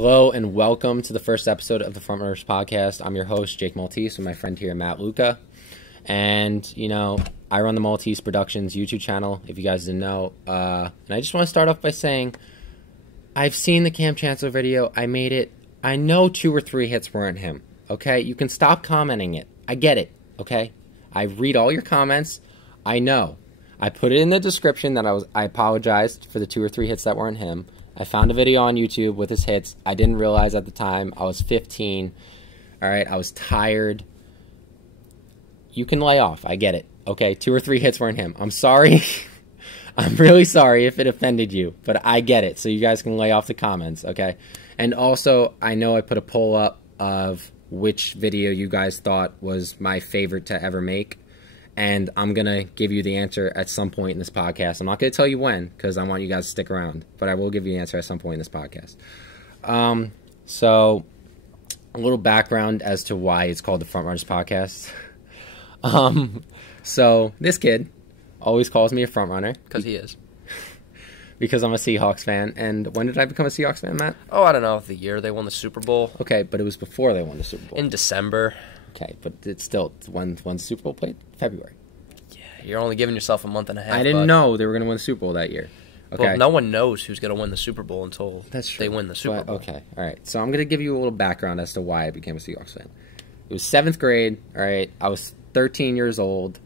Hello and welcome to the first episode of the Frontrunners podcast. I'm your host, Jake Maltese, with my friend here, Matt Luca. And, I run the Maltese Productions YouTube channel, if you guys didn't know. And I just want to start off by saying, I've seen the Cam Chancellor video. I made it. I know 2 or 3 hits weren't him, okay? You can stop commenting it. I get it, okay? I read all your comments. I know. I put it in the description that I apologized for the 2 or 3 hits that weren't him. I found a video on YouTube with his hits. I didn't realize at the time. I was 15. All right, I was tired. You can lay off. I get it. Okay, 2 or 3 hits weren't him. I'm sorry. I'm really sorry if it offended you, but I get it. So you guys can lay off the comments, okay? And also, I know I put a poll up of which video you guys thought was my favorite to ever make. And I'm going to give you the answer at some point in this podcast. I'm not going to tell you when, because I want you guys to stick around. But I will give you the answer at some point in this podcast. So, a little background as to why it's called the Frontrunners podcast. So, this kid always calls me a frontrunner. Because he is. Because I'm a Seahawks fan. And when did I become a Seahawks fan, Matt? Oh, I don't know. The year they won the Super Bowl. Okay, but it was before they won the Super Bowl. In December. Okay, but it's still, when's the Super Bowl played? February. Yeah, you're only giving yourself a month and a half. I didn't know they were going to win the Super Bowl that year. Okay. Well, no one knows who's going to win the Super Bowl until they win the Super Bowl. Okay, all right. So I'm going to give you a little background as to why I became a Seahawks fan. It was 7th grade, all right? I was 13 years old.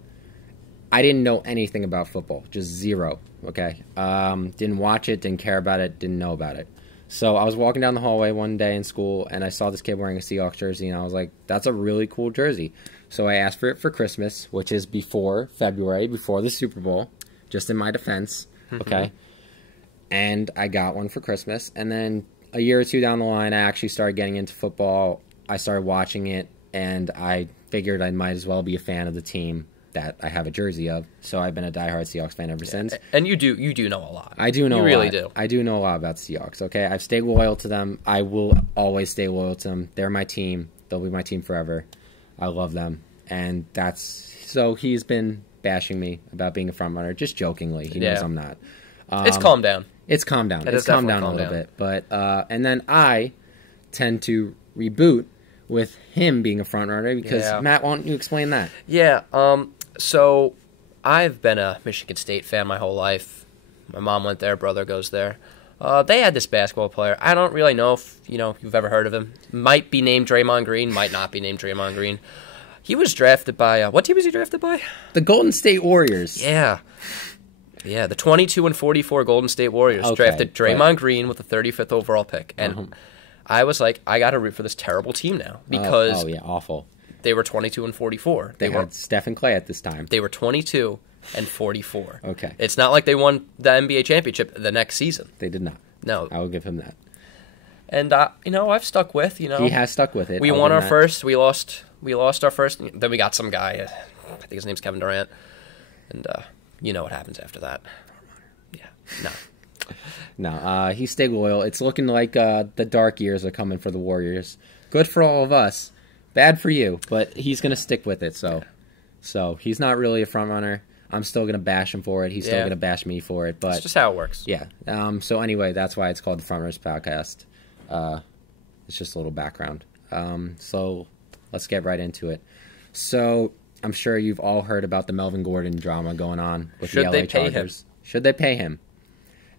I didn't know anything about football, just zero, okay? Didn't watch it, didn't care about it, didn't know about it. So I was walking down the hallway one day in school, and I saw this kid wearing a Seahawks jersey, and I was like, that's a really cool jersey. So I asked for it for Christmas, which is before February, before the Super Bowl, just in my defense, okay? And I got one for Christmas, and then a year or 2 down the line, I actually started getting into football. I started watching it, and I figured I might as well be a fan of the team that I have a jersey of. So I've been a diehard Seahawks fan ever since. And you do know a lot. I do know a lot. You really do. I do know a lot about the Seahawks, okay? I've stayed loyal to them. I will always stay loyal to them. They're my team. They'll be my team forever. I love them. And so he's been bashing me about being a front runner, just jokingly. He knows I'm not. It's calmed down. It's calmed down. It's calmed down a little bit. But and then I tend to reboot with him being a front runner because, Matt, why don't you explain that? Yeah, so I've been a Michigan State fan my whole life. My mom went there, brother goes there. They had this basketball player. I don't really know if you've ever heard of him. Might be named Draymond Green, might not be named Draymond Green. He was drafted by what team was he drafted by? The Golden State Warriors. Yeah. Yeah, the 22-44 Golden State Warriors drafted Draymond Green with the 35th overall pick. And I was like, I got to root for this terrible team now because awful. They were 22-44. They had Steph and Clay at this time. They were 22-44. Okay. It's not like they won the NBA championship the next season. They did not. No. I will give him that. And I've stuck with, He has stuck with it. We won our first. We lost our first. Then we got some guy. I think his name's Kevin Durant. And you know what happens after that. Yeah. No. No, he stayed loyal. It's looking like the dark years are coming for the Warriors. Good for all of us. Bad for you, but he's going to stick with it. So he's not really a front runner. I'm still going to bash him for it. He's still going to bash me for it. But it's just how it works. Yeah. So anyway, that's why it's called the Frontrunners podcast. It's just a little background. So let's get right into it. So I'm sure you've all heard about the Melvin Gordon drama going on with the LA Chargers. Should they pay him?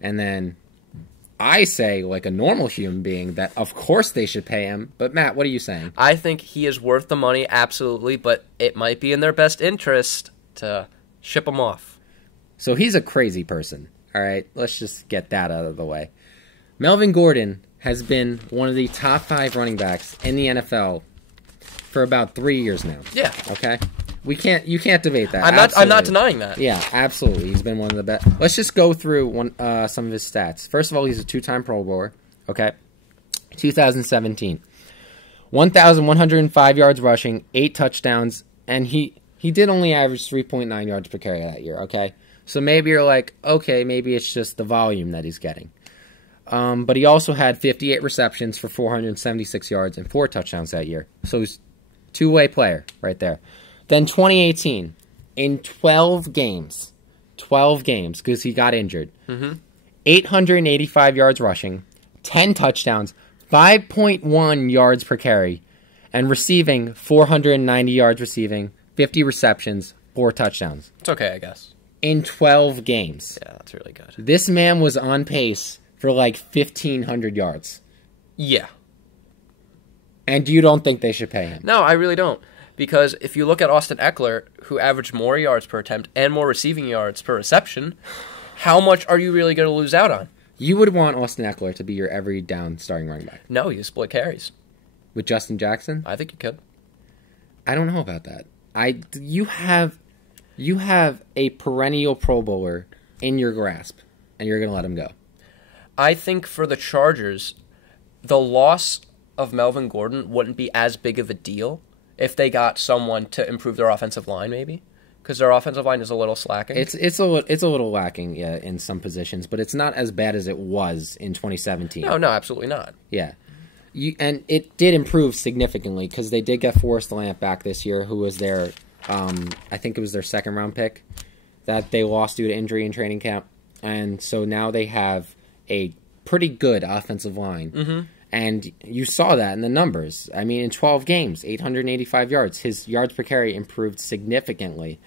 And then I say, like a normal human being, that of course they should pay him. But Matt, what are you saying? I think he is worth the money, absolutely, but it might be in their best interest to ship him off. So he's a crazy person. All right, let's just get that out of the way. Melvin Gordon has been one of the top 5 running backs in the NFL for about 3 years now. Yeah. Okay? You can't debate that. I'm not denying that. Yeah, absolutely. He's been one of the best. Let's just go through some of his stats. First of all, he's a 2-time Pro Bowler. Okay? 2017. 1,105 yards rushing, 8 touchdowns, and he did only average 3.9 yards per carry that year, okay? So maybe you're like, okay, maybe it's just the volume that he's getting. But he also had 58 receptions for 476 yards and 4 touchdowns that year. So he's a two-way player right there. Then 2018, in 12 games, because he got injured, 885 yards rushing, 10 touchdowns, 5.1 yards per carry, and receiving 490 yards receiving, 50 receptions, 4 touchdowns. It's okay, I guess. In 12 games. Yeah, that's really good. This man was on pace for like 1,500 yards. Yeah. And you don't think they should pay him? No, I really don't. Because if you look at Austin Eckler, who averaged more yards per attempt and more receiving yards per reception, how much are you really going to lose out on? You would want Austin Eckler to be your every down starting running back. No, you split carries. With Justin Jackson? I think you could. I don't know about that. You have a perennial Pro Bowler in your grasp, and you're going to let him go. I think for the Chargers, the loss of Melvin Gordon wouldn't be as big of a deal if they got someone to improve their offensive line, maybe, because their offensive line is a little slacking. It's a little lacking, yeah, in some positions, but it's not as bad as it was in 2017. No, absolutely not. Yeah, and it did improve significantly because they did get Forrest Lamp back this year, who was their, I think it was their second round pick that they lost due to injury in training camp, and so now they have a pretty good offensive line. Mm-hmm. And you saw that in the numbers. I mean, in 12 games, 885 yards. His yards per carry improved significantly.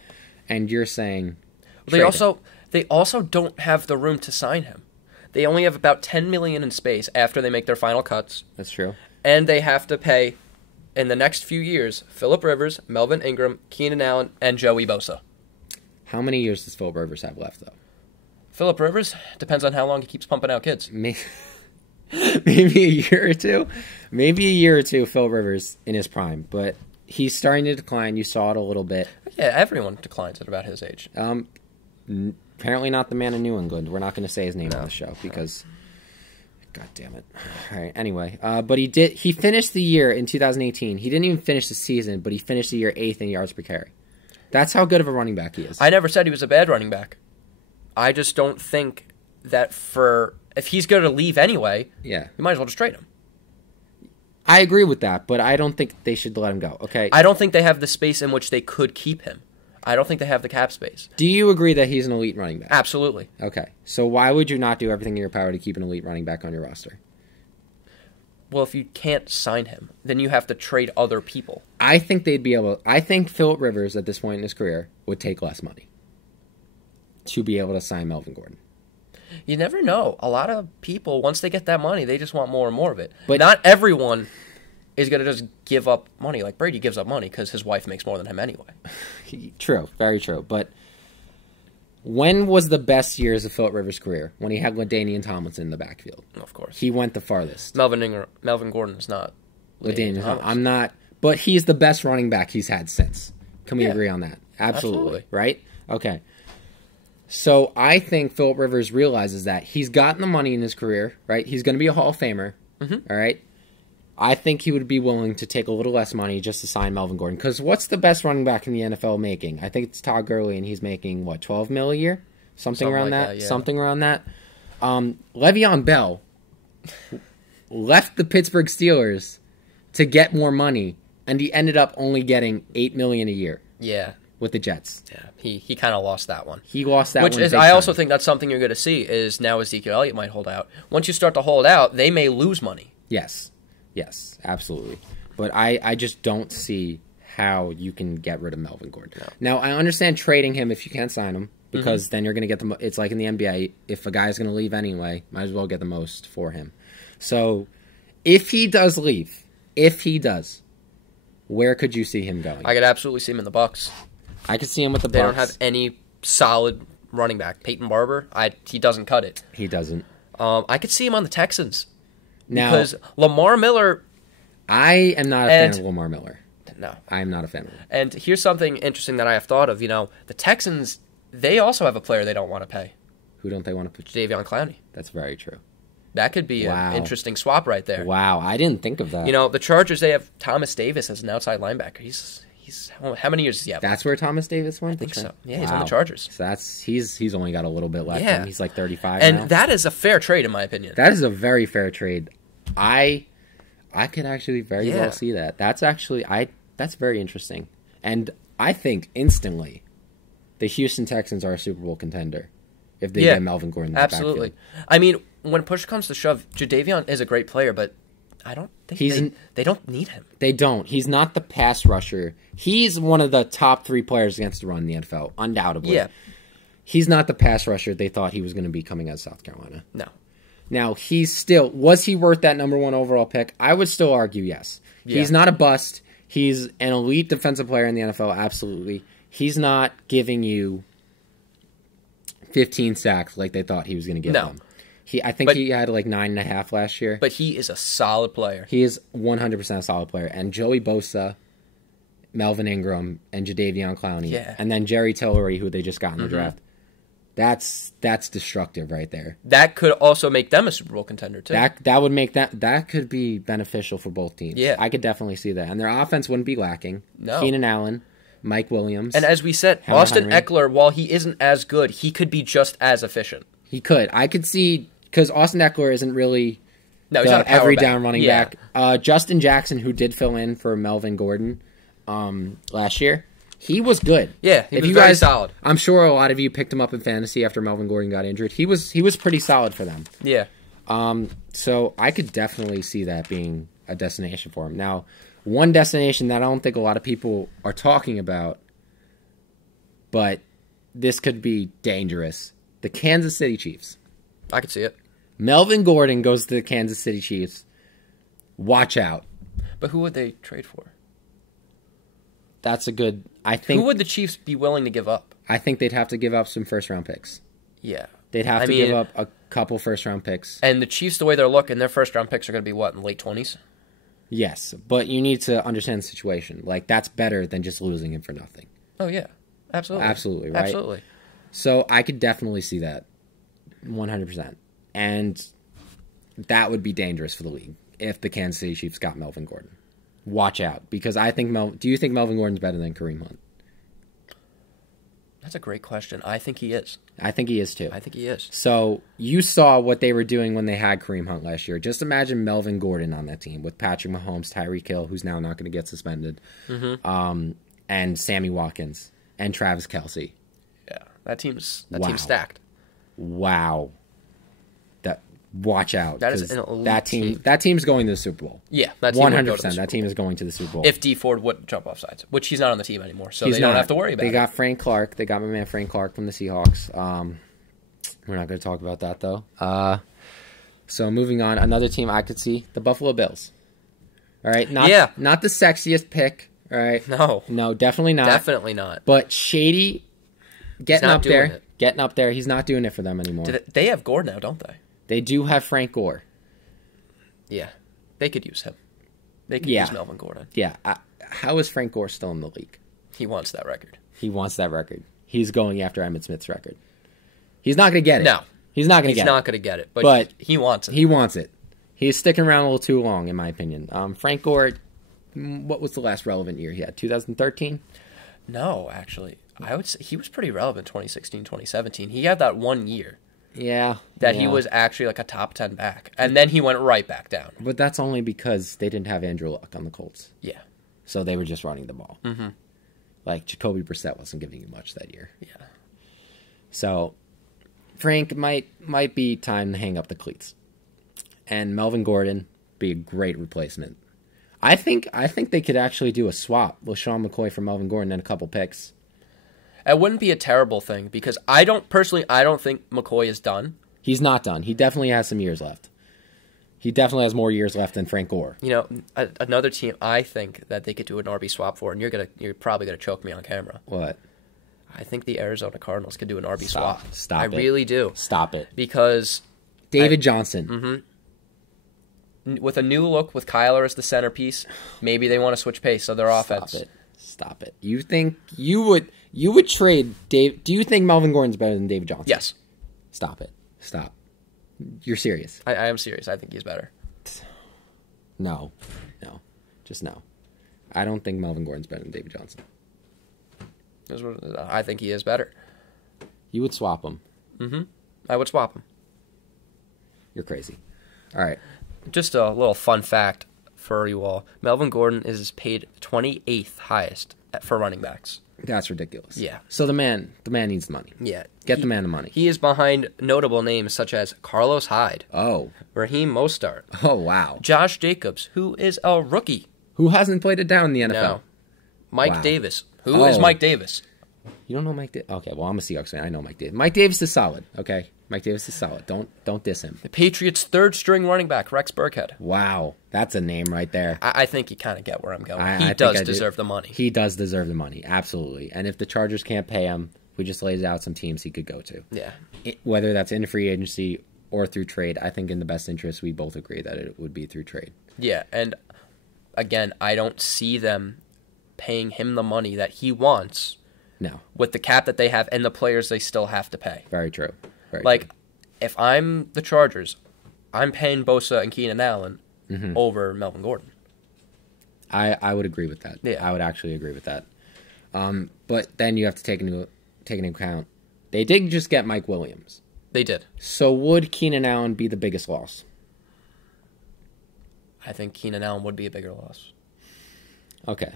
And you're saying they also don't have the room to sign him. They only have about $10 million in space after they make their final cuts. That's true. And they have to pay, in the next few years, Phillip Rivers, Melvin Ingram, Keenan Allen, and Joey Bosa. How many years does Phillip Rivers have left, though? Phillip Rivers? Depends on how long he keeps pumping out kids. Maybe a year or two. Maybe a year or two, Phillip Rivers in his prime. But he's starting to decline. You saw it a little bit. Yeah, everyone declines at about his age. Apparently not the man in New England. We're not going to say his name on the show because... God damn it. All right, anyway. But he finished the year in 2018. He didn't even finish the season, but he finished the year 8th in yards per carry. That's how good of a running back he is. I never said he was a bad running back. I just don't think that if he's going to leave anyway, yeah, you might as well just trade him. I agree with that, but I don't think they should let him go, okay? I don't think they have the space in which they could keep him. I don't think they have the cap space. Do you agree that he's an elite running back? Absolutely. Okay. So why would you not do everything in your power to keep an elite running back on your roster? Well, if you can't sign him, then you have to trade other people. I think they'd be able... I think Phillip Rivers, at this point in his career, would take less money to be able to sign Melvin Gordon. You never know. A lot of people, once they get that money, they just want more and more of it. But not everyone is going to just give up money. Like Brady gives up money because his wife makes more than him anyway. True. Very true. But when was the best years of Phillip Rivers' career? When he had LaDainian Tomlinson in the backfield. Of course. He went the farthest. Melvin Gordon is not LaDainian Tomlinson. I'm not... But he's the best running back he's had since. Can we agree on that? Absolutely. Right? Okay. So I think Phillip Rivers realizes that he's gotten the money in his career, right? He's going to be a Hall of Famer, all right? I think he would be willing to take a little less money just to sign Melvin Gordon. Because what's the best running back in the NFL making? I think it's Todd Gurley, and he's making, what, $12 million a year? Something around like that? Yeah. Something around that. Le'Veon Bell left the Pittsburgh Steelers to get more money, and he ended up only getting $8 million a year. Yeah. With the Jets. Yeah, he kind of lost that one. He lost that one. Which is, I also think that's something you're going to see is now Ezekiel Elliott might hold out. Once you start to hold out, they may lose money. Yes, absolutely. But I just don't see how you can get rid of Melvin Gordon. No. Now, I understand trading him if you can't sign him because then you're going to get the... It's like in the NBA, if a guy's going to leave anyway, might as well get the most for him. So, if he does leave, where could you see him going? I could absolutely see him in the Bucs. I could see him with the Bucs. They don't have any solid running back. Peyton Barber, he doesn't cut it. He doesn't. I could see him on the Texans. Now, because Lamar Miller... I am not a fan of Lamar Miller. No. I am not a fan of him. And here's something interesting that I have thought of. You know, the Texans, they also have a player they don't want to pay. Who don't they want to pay? Davion Clowney. That's very true. That could be an interesting swap right there. Wow, I didn't think of that. You know, the Chargers, they have Thomas Davis as an outside linebacker. He's how many years does he have? That's where Thomas Davis went? I think so. Yeah, he's on the Chargers. So he's only got a little bit left. Yeah. He's like 35 and now. that is a fair trade, in my opinion. That is a very fair trade. I could actually very well see that. That's actually that's very interesting. And I think instantly the Houston Texans are a Super Bowl contender if they get Melvin Gordon in the absolutely. backfield. I mean, when push comes to shove, Jadeveon is a great player, but I don't think they don't need him. They don't. He's not the pass rusher. He's one of the top 3 players against the run in the NFL, undoubtedly. Yeah. He's not the pass rusher they thought he was going to be coming out of South Carolina. No. Now, was he worth that number 1 overall pick? I would still argue yes. Yeah. He's not a bust. He's an elite defensive player in the NFL, absolutely. He's not giving you 15 sacks like they thought he was going to give them. I think he had like 9.5 last year. But he is a solid player. He is 100% a solid player. And Joey Bosa, Melvin Ingram, and Jadeveon Clowney, and then Jerry Tillery, who they just got in the draft. That's destructive right there. That could also make them a Super Bowl contender too. That would make that could be beneficial for both teams. Yeah, I could definitely see that, and their offense wouldn't be lacking. No, Keenan Allen, Mike Williams, and as we said, Austin Eckler, while he isn't as good, he could be just as efficient. He could. I could see because Austin Eckler isn't really he's not a every back. down running back. Justin Jackson, who did fill in for Melvin Gordon last year. He was good. Yeah, he was very solid. I'm sure a lot of you picked him up in fantasy after Melvin Gordon got injured. He was pretty solid for them. Yeah. So I could definitely see that being a destination for him. Now, one destination that I don't think a lot of people are talking about, but this could be dangerous. The Kansas City Chiefs. I could see it. Melvin Gordon goes to the Kansas City Chiefs. Watch out. But who would they trade for? That's a good... Who would the Chiefs be willing to give up? I think they'd have to give up some first-round picks. Yeah. They'd have to give up a couple first-round picks. And the Chiefs, the way they're looking, their first-round picks are going to be, what, in the late 20s? Yes, but you need to understand the situation. Like, that's better than just losing him for nothing. Oh, yeah. Absolutely. Absolutely, right? Absolutely. So I could definitely see that 100%. And that would be dangerous for the league if the Kansas City Chiefs got Melvin Gordon. Watch out, because I think do you think Melvin Gordon's better than Kareem Hunt? That's a great question. I think he is. I think he is too. I think he is. So you saw what they were doing when they had Kareem Hunt last year. Just imagine Melvin Gordon on that team with Patrick Mahomes, Tyreek Hill, who's now not going to get suspended, and Sammy Watkins and Travis Kelce. Yeah, that team's stacked. Wow. Watch out. That is an elite team. That team's going to the Super Bowl. Yeah, that team 100%. That team is going to the Super Bowl. If D Ford wouldn't jump off sides, which he's not on the team anymore, so they don't have to worry about it. They got Frank Clark. They got my man Frank Clark from the Seahawks. We're not going to talk about that, though. So moving on, another team I could see, the Buffalo Bills. All right? Not the sexiest pick, all right? No, definitely not. Definitely not. But Shady, getting up there. He's not doing it for them anymore. They have Gore now, don't they? They do have Frank Gore. Yeah. They could use him. They could use Melvin Gordon. Yeah. How is Frank Gore still in the league? He wants that record. He's going after Emmitt Smith's record. He's not going to get it. No. He's not going to get it. He's not going to get it, but he wants it. He wants it. He's sticking around a little too long, in my opinion. Frank Gore, what was the last relevant year he had? 2013? No, actually. I would say he was pretty relevant 2016, 2017. He had that 1 year. Yeah. He was actually like a top 10 back. And then he went right back down. But that's only because they didn't have Andrew Luck on the Colts. Yeah. So they were just running the ball. Mm-hmm. Like, Jacoby Brissett wasn't giving you much that year. Yeah. So, Frank might be time to hang up the cleats. And Melvin Gordon be a great replacement. I think they could actually do a swap with Sean McCoy for Melvin Gordon and a couple picks. It wouldn't be a terrible thing because I don't think McCoy is done. He's not done. He definitely has some years left. He definitely has more years left than Frank Gore. You know, another team I think that they could do an RB swap for, and you're probably gonna choke me on camera. What? I think the Arizona Cardinals could do an RB swap. Stop it. I really do. Stop it. Because David Johnson. Mm-hmm. With a new look, with Kyler as the centerpiece, maybe they want to switch pace of their offense. Stop it. You think you would trade Dave? Do you think Melvin Gordon's better than David Johnson? Yes. Stop it. Stop. You're serious. I am serious. I think he's better. No. Just no. I don't think Melvin Gordon's better than David Johnson. I think he is better. You would swap him. Mm-hmm. I would swap him. You're crazy. All right. Just a little fun fact for you all. Melvin Gordon is paid 28th highest for running backs. That's ridiculous. Yeah. So the man needs the money. Yeah. Get the man the money. He is behind notable names such as Carlos Hyde, Oh. Raheem Mostert, Oh, wow. Josh Jacobs, who is a rookie. Who hasn't played it down in the NFL? No. Mike Wow. Davis. Who is Oh. Mike Davis? You don't know Mike Davis? Okay, well, I'm a Seahawks fan. I know Mike Davis. Mike Davis is solid, okay? Mike Davis is solid. Don't diss him. The Patriots' third-string running back, Rex Burkhead. Wow. That's a name right there. I think you kind of get where I'm going. I He think does I do. deserve the money. He does deserve the money, absolutely. And if the Chargers can't pay him, we just lays out some teams he could go to. Yeah. Whether that's in free agency or through trade, I think in the best interest, we both agree that it would be through trade. Yeah, and again, I don't see them paying him the money that he wants No. with the cap that they have and the players they still have to pay. Very true. Very Like, true. if I'm the Chargers, I'm paying Bosa and Keenan Allen over Melvin Gordon. I would agree with that. Yeah. I would actually agree with that. But then you have to take into account, they did just get Mike Williams. They did. So would Keenan Allen be the biggest loss? I think Keenan Allen would be a bigger loss. Okay.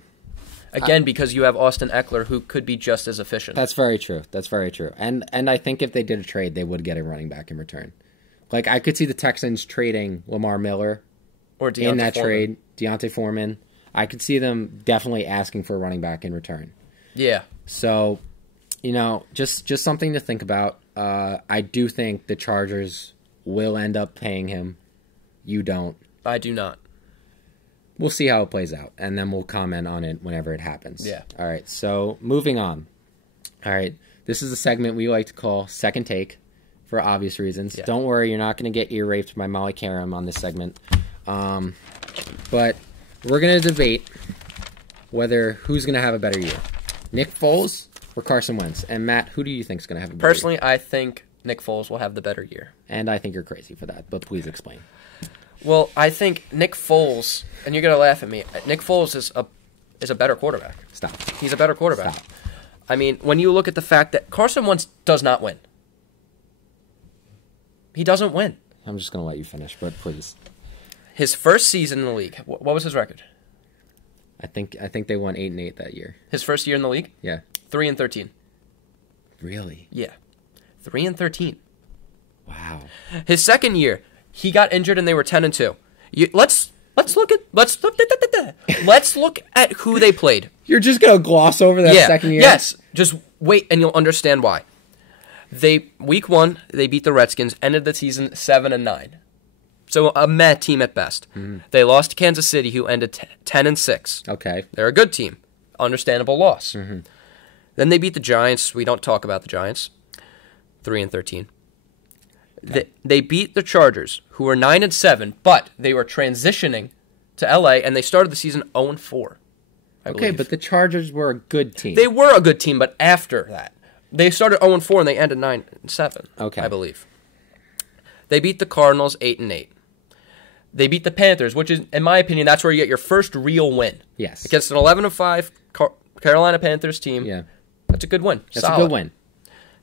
Again, because you have Austin Eckler, who could be just as efficient. That's very true. That's very true. And I think if they did a trade, they would get a running back in return. Like, I could see the Texans trading Lamar Miller Or Deontay in that Foreman. trade, Deontay Foreman. I could see them definitely asking for a running back in return. Yeah. So, just something to think about. I do think the Chargers will end up paying him. You don't. I do not. We'll see how it plays out, and then we'll comment on it whenever it happens. Yeah. All right, so moving on. All right, this is a segment we like to call Second Take for obvious reasons. Yeah. Don't worry, you're not going to get ear raped by Molly Karam on this segment. But we're going to debate who's going to have a better year, Nick Foles or Carson Wentz. And Matt, who do you think is going to have a better year? Personally, I think Nick Foles will have the better year. And I think you're crazy for that, but please explain. Well, I think Nick Foles, and you're going to laugh at me, Nick Foles is a better quarterback. Stop. He's a better quarterback. Stop. I mean, when you look at the fact that Carson Wentz does not win. He doesn't win. I'm just going to let you finish, but please. His first season in the league, what was his record? I think they won 8-8 that year. His first year in the league? Yeah. 3-13. Really? Yeah. 3-13. Wow. His second year, he got injured and they were 10-2. Let's look at who they played. You're just gonna gloss over that second year? Yes. Just wait and you'll understand why. Week 1, they beat the Redskins, ended the season 7-9. So a meh team at best. Mm-hmm. They lost to Kansas City, who ended 10-6. Okay. They're a good team. Understandable loss. Mm-hmm. Then they beat the Giants. We don't talk about the Giants. 3-13. Okay. They beat the Chargers, who were 9-7, but they were transitioning to LA, and they started the season 0-4. Okay, but the Chargers were a good team. They were a good team, but after that, they started 0-4 and they ended 9-7. Okay, I believe. They beat the Cardinals 8-8. They beat the Panthers, which is, in my opinion, that's where you get your first real win. Yes, against an 11-5 Carolina Panthers team. Yeah, that's a good win. That's a good win.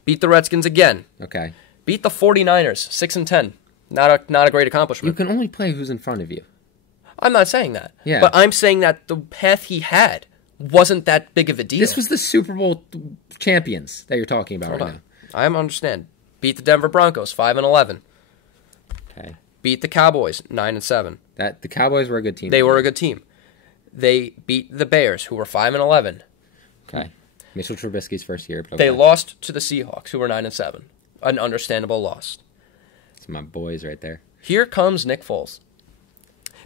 Beat the Redskins again. Okay. Beat the 49ers 6-10. Not a great accomplishment. You can only play who's in front of you. I'm not saying that. Yeah. But I'm saying that the path he had wasn't that big of a deal. This was the Super Bowl champions that you're talking about now. I understand. Beat the Denver Broncos 5-11. Okay. Beat the Cowboys 9-7. The Cowboys were a good team. They were a good team. They beat the Bears, who were 5-11. Okay. Mitchell Trubisky's first year. But okay. They lost to the Seahawks, who were 9-7. An understandable loss. It's my boys right there. Here comes Nick Foles.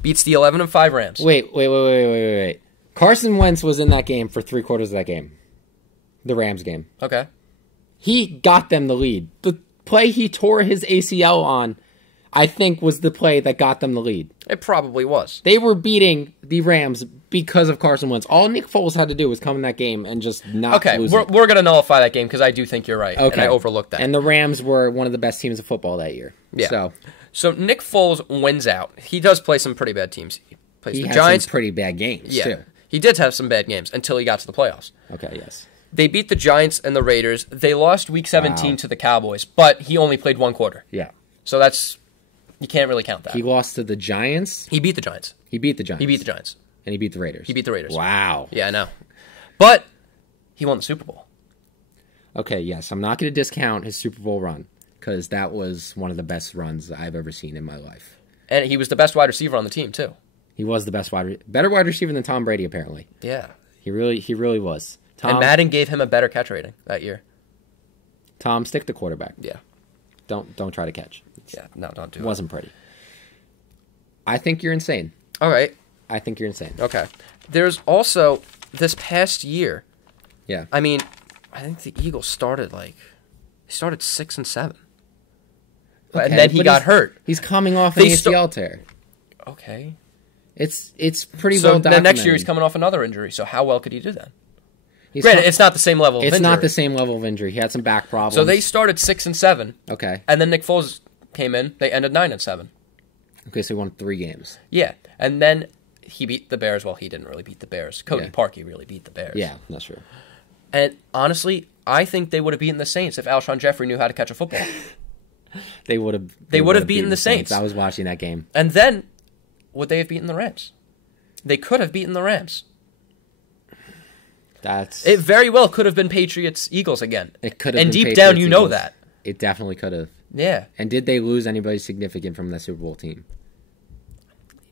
Beats the 11-5 Rams. Wait. Carson Wentz was in that game for 3/4 of that game. The Rams game. Okay. He got them the lead. The play he tore his ACL on, I think, was the play that got them the lead. It probably was. They were beating the Rams because of Carson Wentz. All Nick Foles had to do was come in that game and just not lose it. We're going to nullify that game because I do think you're right. Okay. And I overlooked that. And the Rams were one of the best teams of football that year. Yeah. So Nick Foles wins out. He does play some pretty bad teams. He plays the had Giants. Some pretty bad games, too. He did have some bad games until he got to the playoffs. Okay, yes. They beat the Giants and the Raiders. They lost Week 17 to the Cowboys, but he only played one quarter. Yeah. So that's... You can't really count that. He lost to the Giants? He beat the Giants. He beat the Giants. He beat the Giants. And he beat the Raiders. He beat the Raiders. Wow. Yeah, I know. But He won the Super Bowl. Okay, yes, I'm not going to discount his Super Bowl run because that was one of the best runs I've ever seen in my life. And he was the best wide receiver on the team, too. He was the better wide receiver than Tom Brady, apparently. Yeah. He really was. And Madden gave him a better catch rating that year. Tom, stick to quarterback. Yeah. Don't try to catch. Yeah, no, don't do it. It wasn't pretty. I think you're insane. All right. I think you're insane. Okay. There's also, this past year, Yeah. I mean, I think the Eagles started 6-7. Okay, And then he got hurt. He's coming off an ACL tear. Okay. It's pretty So well documented. then next year he's coming off another injury. So how well could he do then? Granted, it's not the same level of injury. It's not the same level of injury. He had some back problems. So they started 6-7. Okay. And then Nick Foles came in. They ended 9-7. Okay, so he won 3 games. Yeah. And then he beat the Bears. Well, he didn't really beat the Bears. Cody Parkey really beat the Bears. Yeah, that's true. And honestly, I think they would have beaten the Saints if Alshon Jeffrey knew how to catch a football. They would have beaten the Saints. I was watching that game. And then would they have beaten the Rams? They could have beaten the Rams. It very well could have been Patriots-Eagles again. It could have and been deep down, you know Patriots-Eagles. that. It definitely could have. Yeah. And did they lose anybody significant from that Super Bowl team?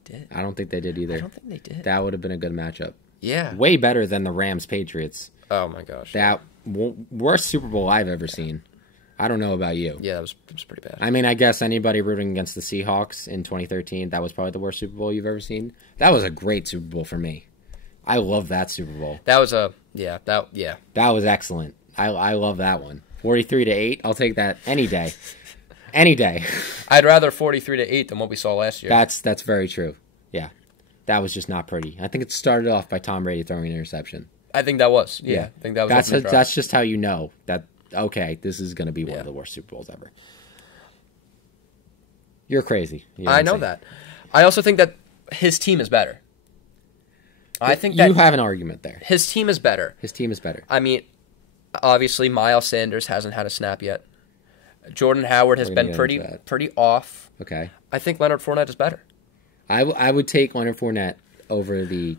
They did. I don't think they did either. I don't think they did. That would have been a good matchup. Yeah. Way better than the Rams-Patriots. Oh, my gosh. That worst Super Bowl I've ever seen. I don't know about you. Yeah, it was pretty bad. I mean, I guess anybody rooting against the Seahawks in 2013, that was probably the worst Super Bowl you've ever seen. That was a great Super Bowl for me. I love that Super Bowl. That was That was excellent. I love that one. 43-8, I'll take that any day. Any day. I'd rather 43-8 than what we saw last year. That's very true. Yeah. That was just not pretty. I think it started off by Tom Brady throwing an interception. I think that was. Yeah. I think that was. That's just how you know that, okay, this is going to be one of the worst Super Bowls ever. You're crazy. I know that. I also think that his team is better. I think that you have an argument there. His team is better. His team is better. I mean, obviously, Myles Sanders hasn't had a snap yet. Jordan Howard has been pretty off. Okay. I think Leonard Fournette is better. I would take Leonard Fournette over the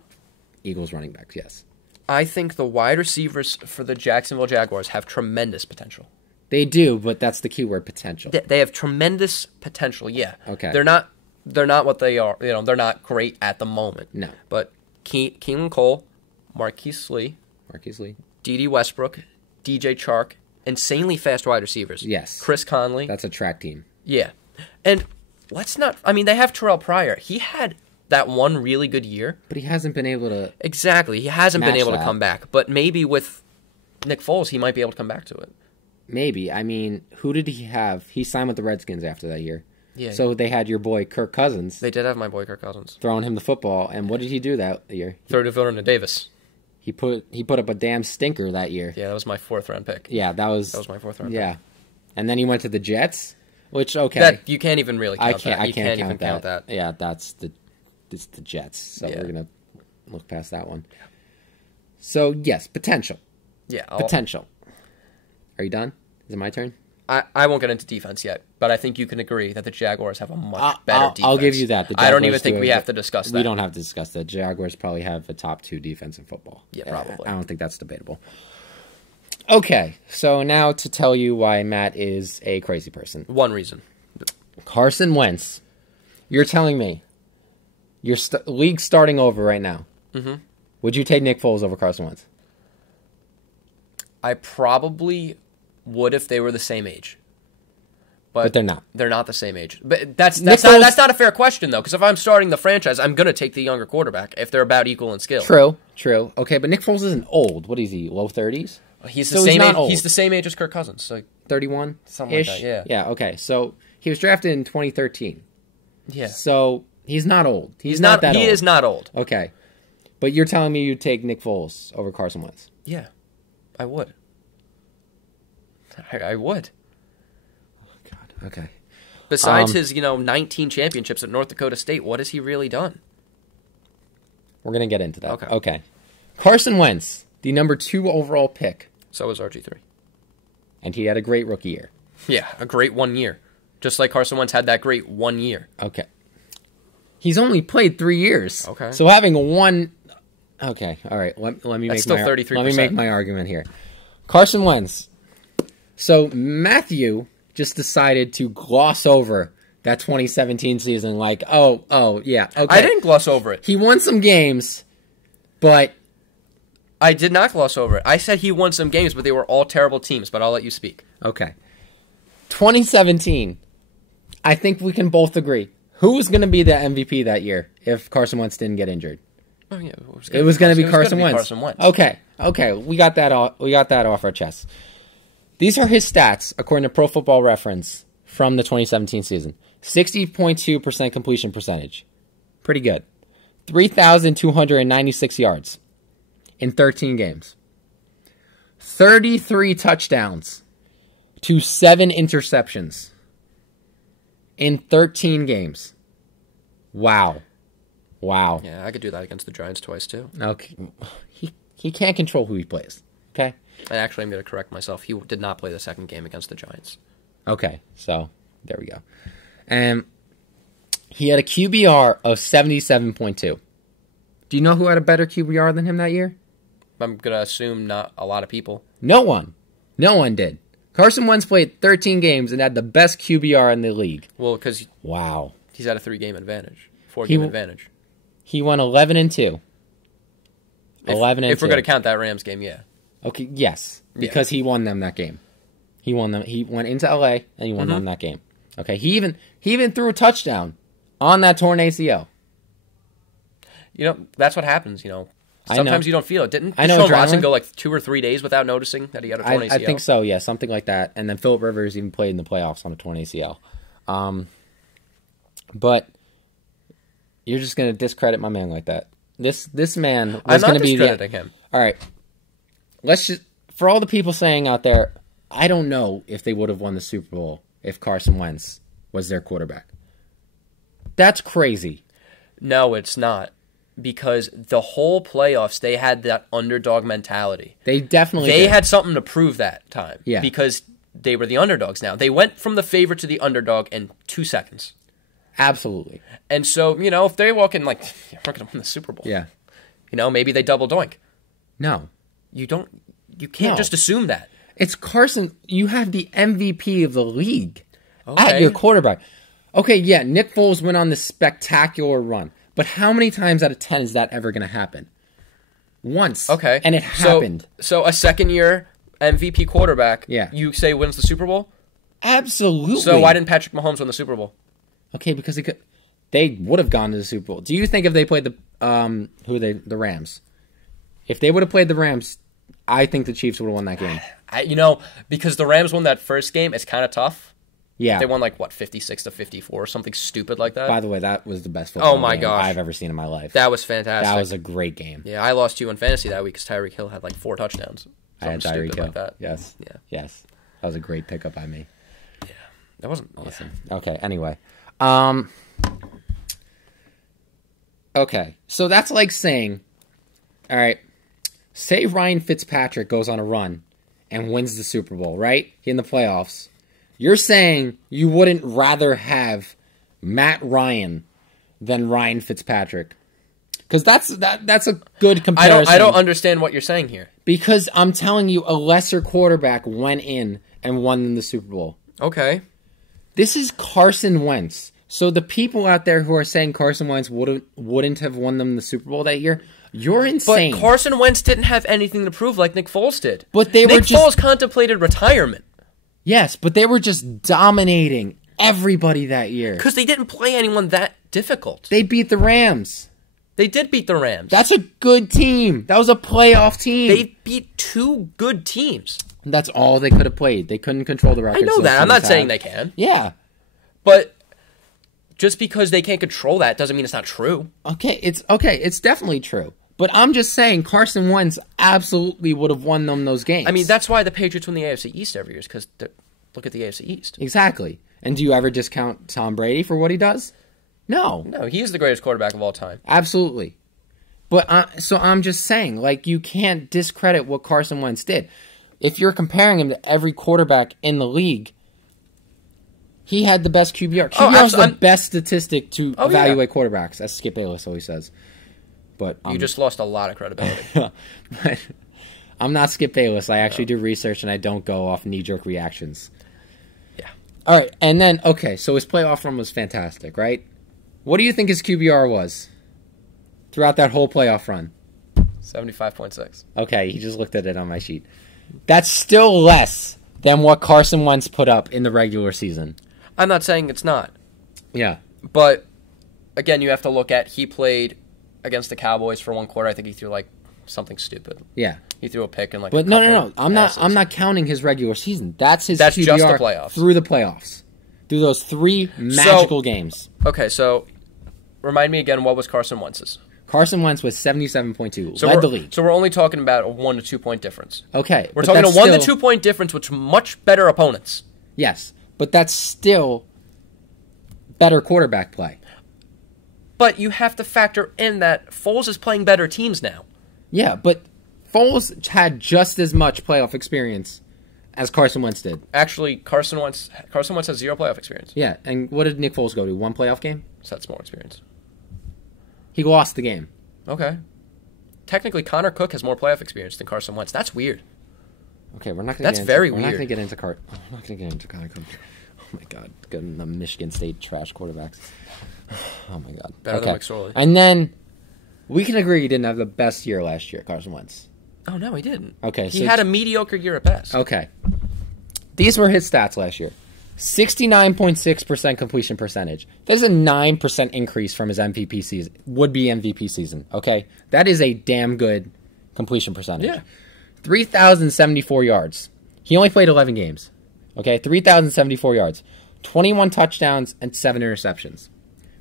Eagles running backs, yes. I think the wide receivers for the Jacksonville Jaguars have tremendous potential. They do, but that's the key word, potential. They have tremendous potential, yeah. Okay. They're not what they are. They're not great at the moment. No. But Keelan Cole, Marquise Lee, D.D. Westbrook, DJ Chark, insanely fast wide receivers. Yes. Chris Conley. That's a track team. Yeah. And they have Terrell Pryor. He had that one really good year. But he hasn't been able to. Exactly. He hasn't been able to that. come back. But maybe with Nick Foles, he might be able to come back to it. Maybe. I mean, who did he have? He signed with the Redskins after that year. Yeah. So they had your boy Kirk Cousins. They did have my boy Kirk Cousins. Throwing him the football. And what did he do that year? Throw to Vernon Davis. He put up a damn stinker that year. Yeah, that was my 4th round pick. Yeah, that was my 4th round pick. Yeah. And then he went to the Jets, which, okay. That, you can't even really count that. I can't even count that. Yeah, it's the Jets. So we're going to look past that one. So, yes, potential. Yeah. Potential. Are you done? Is it my turn? I won't get into defense yet, but I think you can agree that the Jaguars have a much better defense. I'll give you that. I don't even think we have to discuss that. We don't have to discuss that. Jaguars probably have a top 2 defense in football. Yeah, probably. I don't think that's debatable. Okay, so now to tell you why Matt is a crazy person. One reason. Carson Wentz. You're telling me your league starting over right now. Mm-hmm. Would you take Nick Foles over Carson Wentz? I probably would if they were the same age. But they're not. They're not the same age. But that's not a fair question, though, because if I'm starting the franchise, I'm going to take the younger quarterback if they're about equal in skill. True. Okay, but Nick Foles isn't old. What is he, low 30s? He's the same age. He's the same age as Kirk Cousins. So 31? Something like that, yeah. Yeah, okay. So he was drafted in 2013. Yeah. So he's not old. He's not that old. He is not old. Okay. But you're telling me you'd take Nick Foles over Carson Wentz? Yeah, I would. I would. Oh, God. Okay. Besides his, 19 championships at North Dakota State, what has he really done? We're going to get into that. Okay. Okay. Carson Wentz, the number 2 overall pick. So was RG3. And he had a great rookie year. Yeah, a great 1 year. Just like Carson Wentz had that great 1 year. Okay. He's only played 3 years. Okay. So having one Okay, all right. Let me That's make still 33%. Let me make my argument here. Carson Wentz. So Matthew just decided to gloss over that 2017 season. Like, oh, yeah. Okay. I didn't gloss over it. He won some games, but I did not gloss over it. I said he won some games, but they were all terrible teams. But I'll let you speak. Okay. 2017. I think we can both agree. Who was going to be the MVP that year if Carson Wentz didn't get injured? Oh, yeah, It was going to be Carson Wentz. Carson Wentz. Okay. We got that off our chest. These are his stats according to Pro Football Reference from the 2017 season. 60.2% completion percentage. Pretty good. 3,296 yards in 13 games. 33 touchdowns to 7 interceptions in 13 games. Wow. Yeah, I could do that against the Giants twice, too. Okay. He can't control who he plays. Okay? I'm going to correct myself. He did not play the second game against the Giants. Okay, so there we go. And he had a QBR of 77.2. Do you know who had a better QBR than him that year? I'm going to assume not a lot of people. No one. No one did. Carson Wentz played 13 games and had the best QBR in the league. Well, because wow, he's had a 3-game advantage. 4-game advantage. He won 11-2. 11-2. If we're going to count that Rams game, yeah. Okay, yes, because he won them that game. He won them. He went into LA and he won them that game. Okay, he even threw a touchdown on that torn ACL. You know, that's what happens, you know. Sometimes you don't feel it. Didn't I know Deshaun Watson go like 2 or 3 days without noticing that he had a torn ACL? I think so, yeah, something like that. And then Phillip Rivers even played in the playoffs on a torn ACL. But you're just going to discredit my man like that. This man was going to be discrediting him. All right. Let's just, for all the people saying out there, I don't know if they would have won the Super Bowl if Carson Wentz was their quarterback. That's crazy. No, it's not. Because the whole playoffs, they had that underdog mentality. They definitely They did. had something to prove that time. Yeah. Because they were the underdogs now. They went from the favorite to the underdog in 2 seconds. Absolutely. And so, you know, if they walk in like, we're going to win the Super Bowl. Yeah. You know, maybe they double doink. No. You can't just assume that. It's Carson. You have the MVP of the league Okay. at your quarterback. Okay, yeah, Nick Foles went on this spectacular run. But how many times out of 10 is that ever going to happen? Once. Okay. And it happened. So a second-year MVP quarterback, Yeah. you say wins the Super Bowl? Absolutely. So why didn't Patrick Mahomes win the Super Bowl? Okay, because they would have gone to the Super Bowl. Do you think if they played the Rams? If they would have played the Rams, I think the Chiefs would have won that game. Because the Rams won that first game, it's kind of tough. Yeah. They won 56-54 or something stupid like that. By the way, that was the best football game gosh. I've ever seen in my life. That was fantastic. That was a great game. Yeah, I lost 2 in fantasy that week because Tyreek Hill had 4 touchdowns. I had Tyreek Hill. Like that. Yes. Yeah. Yes. That was a great pickup by me. Yeah. That wasn't awesome. Yeah. Okay, anyway. Okay, so that's like saying, all right, say Ryan Fitzpatrick goes on a run and wins the Super Bowl, right? In the playoffs. You're saying you wouldn't rather have Matt Ryan than Ryan Fitzpatrick. Because that's a good comparison. I don't understand what you're saying here. Because I'm telling you, a lesser quarterback went in and won the Super Bowl. Okay. This is Carson Wentz. So the people out there who are saying Carson Wentz wouldn't have won them the Super Bowl that year, you're insane. But Carson Wentz didn't have anything to prove like Nick Foles did. But Nick Foles contemplated retirement. Yes, but they were just dominating everybody that year. Because they didn't play anyone that difficult. They beat the Rams. They did beat the Rams. That's a good team. That was a playoff team. They beat 2 good teams. That's all they could have played. They couldn't control the record. I know that. I'm not saying they can. Yeah. But just because they can't control that doesn't mean it's not true. Okay. It's definitely true. But I'm just saying Carson Wentz absolutely would have won them those games. I mean, that's why the Patriots win the AFC East every year, because look at the AFC East. Exactly. And do you ever discount Tom Brady for what he does? No. No, he's the greatest quarterback of all time. Absolutely. But so I'm just saying, you can't discredit what Carson Wentz did. If you're comparing him to every quarterback in the league, he had the best QBR. QBR is the best statistic to evaluate quarterbacks, as Skip Bayless always says. but You just lost a lot of credibility. but I'm not Skip Bayless. I actually do research, and I don't go off knee-jerk reactions. Yeah. All right, and then, okay, so his playoff run was fantastic, right? What do you think his QBR was throughout that whole playoff run? 75.6. Okay, he just looked at it on my sheet. That's still less than what Carson Wentz put up in the regular season. I'm not saying it's not. Yeah. But, again, you have to look at he played against the Cowboys for one quarter. I think he threw, like, something stupid. Yeah. He threw a pick and, like, but no. I'm not counting his regular season. That's his That's QBR just the playoffs. through the playoffs. Through those 3 magical games. Okay, so remind me again, what was Carson Wentz's? Carson Wentz was 77.2. So led the league. So we're only talking about a 1 to 2 point difference. Okay. We're talking a 1 to 2 point difference, which much better opponents. Yes, but that's still better quarterback play. But you have to factor in that Foles is playing better teams now. Yeah, but Foles had just as much playoff experience as Carson Wentz did. Actually, Carson Wentz has 0 playoff experience. Yeah, and what did Nick Foles go to? 1 playoff game? So that's more experience. He lost the game. Okay. Technically, Connor Cook has more playoff experience than Carson Wentz. That's weird. Okay, we're not going to. That's very weird. We're not weird. going to get into We're not going to get into Connor Cook. Oh my God, getting the Michigan State trash quarterbacks. Oh my God. Better than McSorley. And then we can agree he didn't have the best year last year, Carson Wentz. Oh no, he didn't. Okay, he had a mediocre year at best. Okay, these were his stats last year. 69.6% completion percentage. There's a 9% increase from his MVP season, would-be MVP season. Okay, that is a damn good completion percentage. Yeah. 3,074 yards. He only played 11 games. Okay, 3,074 yards, 21 touchdowns, and 7 interceptions.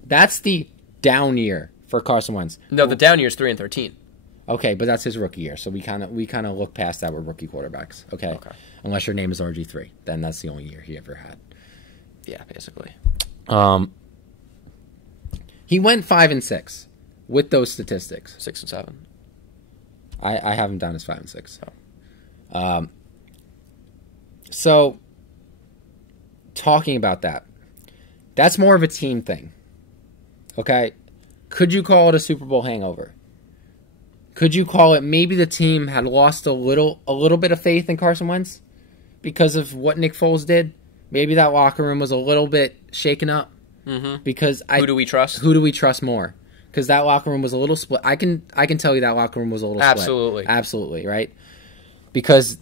That's the down year for Carson Wentz. No, the down year is 3-13. Okay, but that's his rookie year, so we kind of look past that with rookie quarterbacks. Okay, unless your name is RG3, then that's the only year he ever had. Yeah, basically. He went 5-6 with those statistics. 6 and 7. I have him down as 5 and 6. So, talking about that, that's more of a team thing. Okay, could you call it a Super Bowl hangover? Could you call it maybe the team had lost a little bit of faith in Carson Wentz because of what Nick Foles did? Maybe that locker room was a little bit shaken up. Mm-hmm. Because who do we trust? Who do we trust more? Because that locker room was a little split. I can tell you that locker room was a little split. Absolutely, right? Because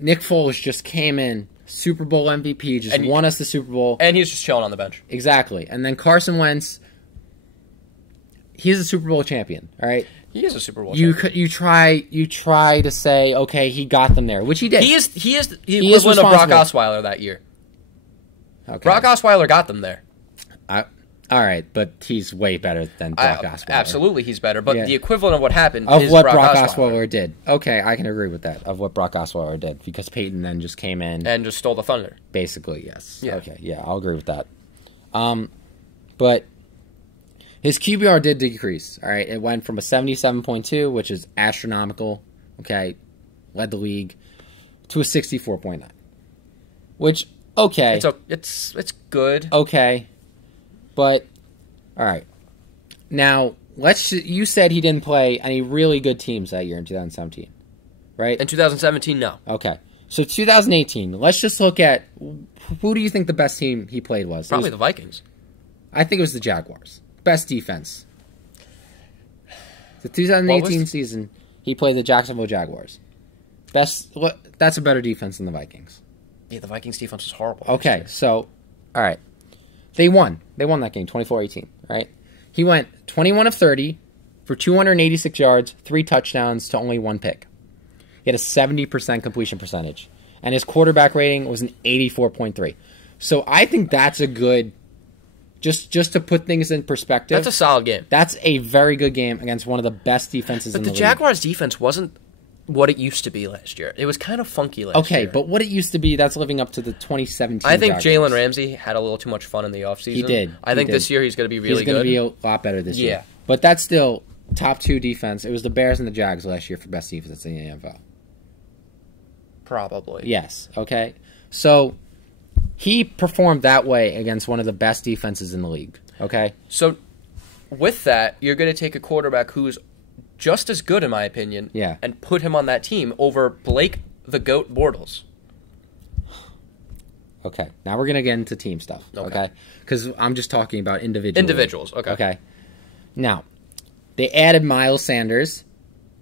Nick Foles just came in, Super Bowl MVP, just won us the Super Bowl. And he's just chilling on the bench. Exactly. And then Carson Wentz, he's a Super Bowl champion, all right? He is a Super Bowl champion. You try to say, okay, he got them there, which he did. He is the equivalent of Brock Osweiler that year. Okay. Brock Osweiler got them there. All right, but he's way better than Brock Osweiler. Absolutely, he's better. But the equivalent of what happened is what Brock Osweiler did. Okay, I can agree with that. Of what Brock Osweiler did, because Peyton then just came in and just stole the thunder. Basically, yes. Yeah. Okay, yeah, I'll agree with that. But his QBR did decrease. All right, it went from a 77.2, which is astronomical. Okay, led the league, to a 64.9, which it's good. Okay. But, all right. Now, you said he didn't play any really good teams that year in 2017, right? In 2017, no. Okay. So 2018, let's just look at, who do you think the best team he played was? Probably the Vikings. I think it was the Jaguars. Best defense. The 2018 season, he played the Jacksonville Jaguars. That's a better defense than the Vikings. Yeah, the Vikings defense was horrible. Okay, so, all right. They won. They won that game, 24-18, right? He went 21 of 30 for 286 yards, 3 touchdowns to only 1 pick. He had a 70% completion percentage. And his quarterback rating was an 84.3. So I think that's a good, just to put things in perspective. That's a solid game. That's a very good game against one of the best defenses in the league. But the Jaguars' defense wasn't what it used to be last year. It was kind of funky last year. Okay, but what it used to be, that's living up to the 2017 I think Jaguars. Jalen Ramsey had a little too much fun in the offseason. He did. I think this year he's going to be really good. He's going to be a lot better this year. But that's still top 2 defense. It was the Bears and the Jags last year for best defense in the NFL. Probably. Yes, okay. So he performed that way against one of the best defenses in the league, okay? So with that, you're going to take a quarterback who's just as good, in my opinion, Yeah. and put him on that team over Blake the Goat Bortles. Okay, now we're going to get into team stuff, okay? Because I'm just talking about Individuals, okay. Okay. Now, they added Myles Sanders,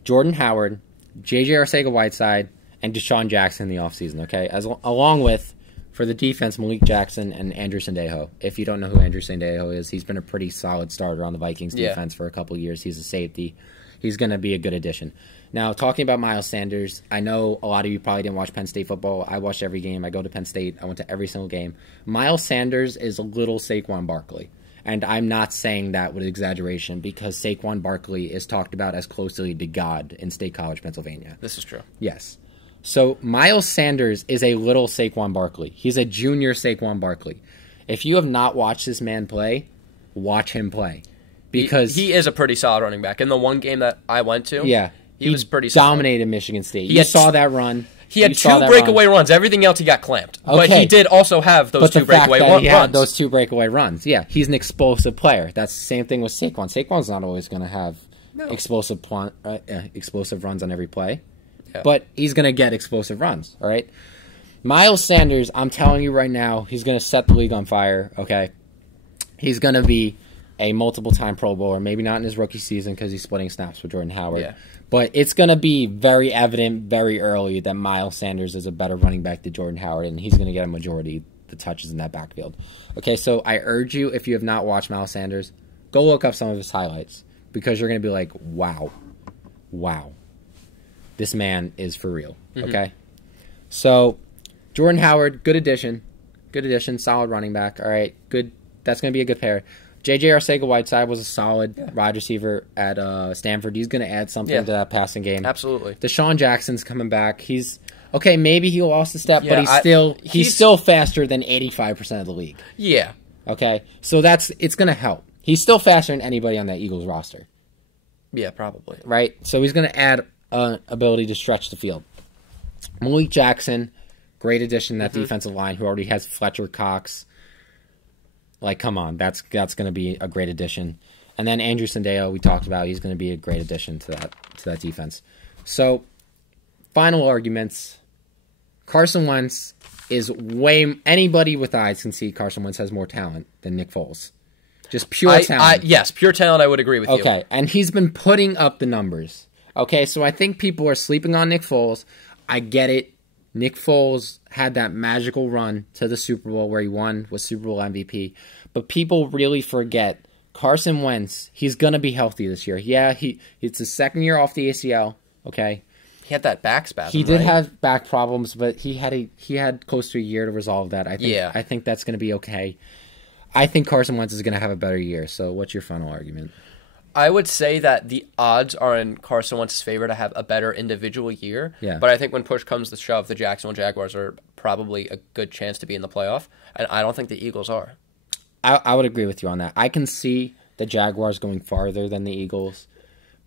Jordan Howard, J.J. Arcega-Whiteside, and Deshaun Jackson in the offseason, okay? Along with, for the defense, Malik Jackson and Andrew Sendejo. If you don't know who Andrew Sendejo is, he's been a pretty solid starter on the Vikings defense for a couple of years. He's a safety. He's going to be a good addition. Now, talking about Myles Sanders, I know a lot of you probably didn't watch Penn State football. I watched every game. I go to Penn State. I went to every single game. Myles Sanders is a little Saquon Barkley. And I'm not saying that with exaggeration because Saquon Barkley is talked about as closely to God in State College, Pennsylvania. This is true. Yes. So Myles Sanders is a little Saquon Barkley. He's a junior Saquon Barkley. If you have not watched this man play, watch him play. Because he is a pretty solid running back. In the one game that I went to, he was pretty solid. Dominated Michigan State. You saw that run. He had 2 breakaway runs. Everything else he got clamped. Okay. But he did also have those 2 breakaway runs. He had those 2 breakaway runs. Yeah, he's an explosive player. That's the same thing with Saquon. Saquon's not always going to have explosive runs on every play. Yeah. But he's going to get explosive runs, all right? Myles Sanders, I'm telling you right now, he's going to set the league on fire, okay? He's going to be a multiple-time Pro Bowler, maybe not in his rookie season because he's splitting snaps with Jordan Howard. Yeah. But it's going to be very evident very early that Myles Sanders is a better running back than Jordan Howard, and he's going to get a majority of the touches in that backfield. Okay, so I urge you, if you have not watched Myles Sanders, go look up some of his highlights because you're going to be like, wow. This man is for real, okay? So, Jordan Howard, good addition, solid running back, all right? Good. That's going to be a good pair. J.J. Arcega-Whiteside was a solid wide receiver at Stanford. He's going to add something to that passing game. Absolutely. Deshaun Jackson's coming back. He's okay. Maybe he lost a step, but he's still faster than 85% of the league. Yeah. Okay, so it's going to help. He's still faster than anybody on that Eagles roster. Yeah, probably. Right. So he's going to add ability to stretch the field. Malik Jackson, great addition to that defensive line. Who already has Fletcher Cox. Like, come on, that's going to be a great addition. And then Andrew Sendejo, we talked about, he's going to be a great addition to that defense. So, final arguments. Carson Wentz is anybody with eyes can see Carson Wentz has more talent than Nick Foles. Just pure talent. Yes, pure talent, I would agree with you. Okay, and he's been putting up the numbers. Okay, so I think people are sleeping on Nick Foles. I get it. Nick Foles had that magical run to the Super Bowl where he won, was Super Bowl MVP. But people really forget Carson Wentz, he's going to be healthy this year. Yeah, it's his second year off the ACL, okay? He had that back spasm, He did have back problems, but he had close to a year to resolve that. I think that's going to be okay. I think Carson Wentz is going to have a better year. So what's your final argument? I would say that the odds are in Carson Wentz's favor to have a better individual year. Yeah. But I think when push comes to shove, the Jacksonville Jaguars are probably a good chance to be in the playoff. And I don't think the Eagles are. I would agree with you on that. I can see the Jaguars going farther than the Eagles.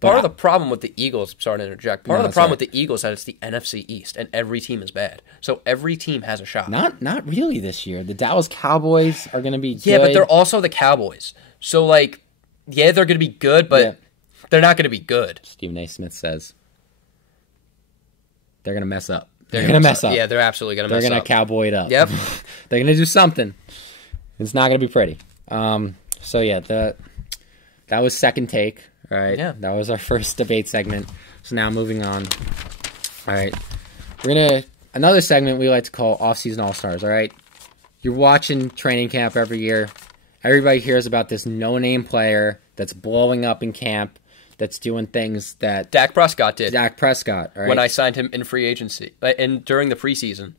Part of the problem with the Eagles, sorry to interject, part of the problem with the Eagles is that it's the NFC East, and every team is bad. So every team has a shot. Not really this year. The Dallas Cowboys are going to be good. Yeah, but they're also the Cowboys. So, like, yeah, they're going to be good, but they're not going to be good. Stephen A. Smith says they're going to mess up. They're going to mess up. Yeah, they're absolutely going to mess up. They're going to cowboy it up. Yep. They're going to do something. It's not going to be pretty. So, yeah, that was Second Take. All right. Yeah. That was our first debate segment. So now moving on. All right. Another segment we like to call Offseason All-Stars, all right? You're watching training camp every year. Everybody hears about this no-name player that's blowing up in camp, that's doing things that Dak Prescott did. Dak Prescott, all right? When I signed him in free agency and during the preseason,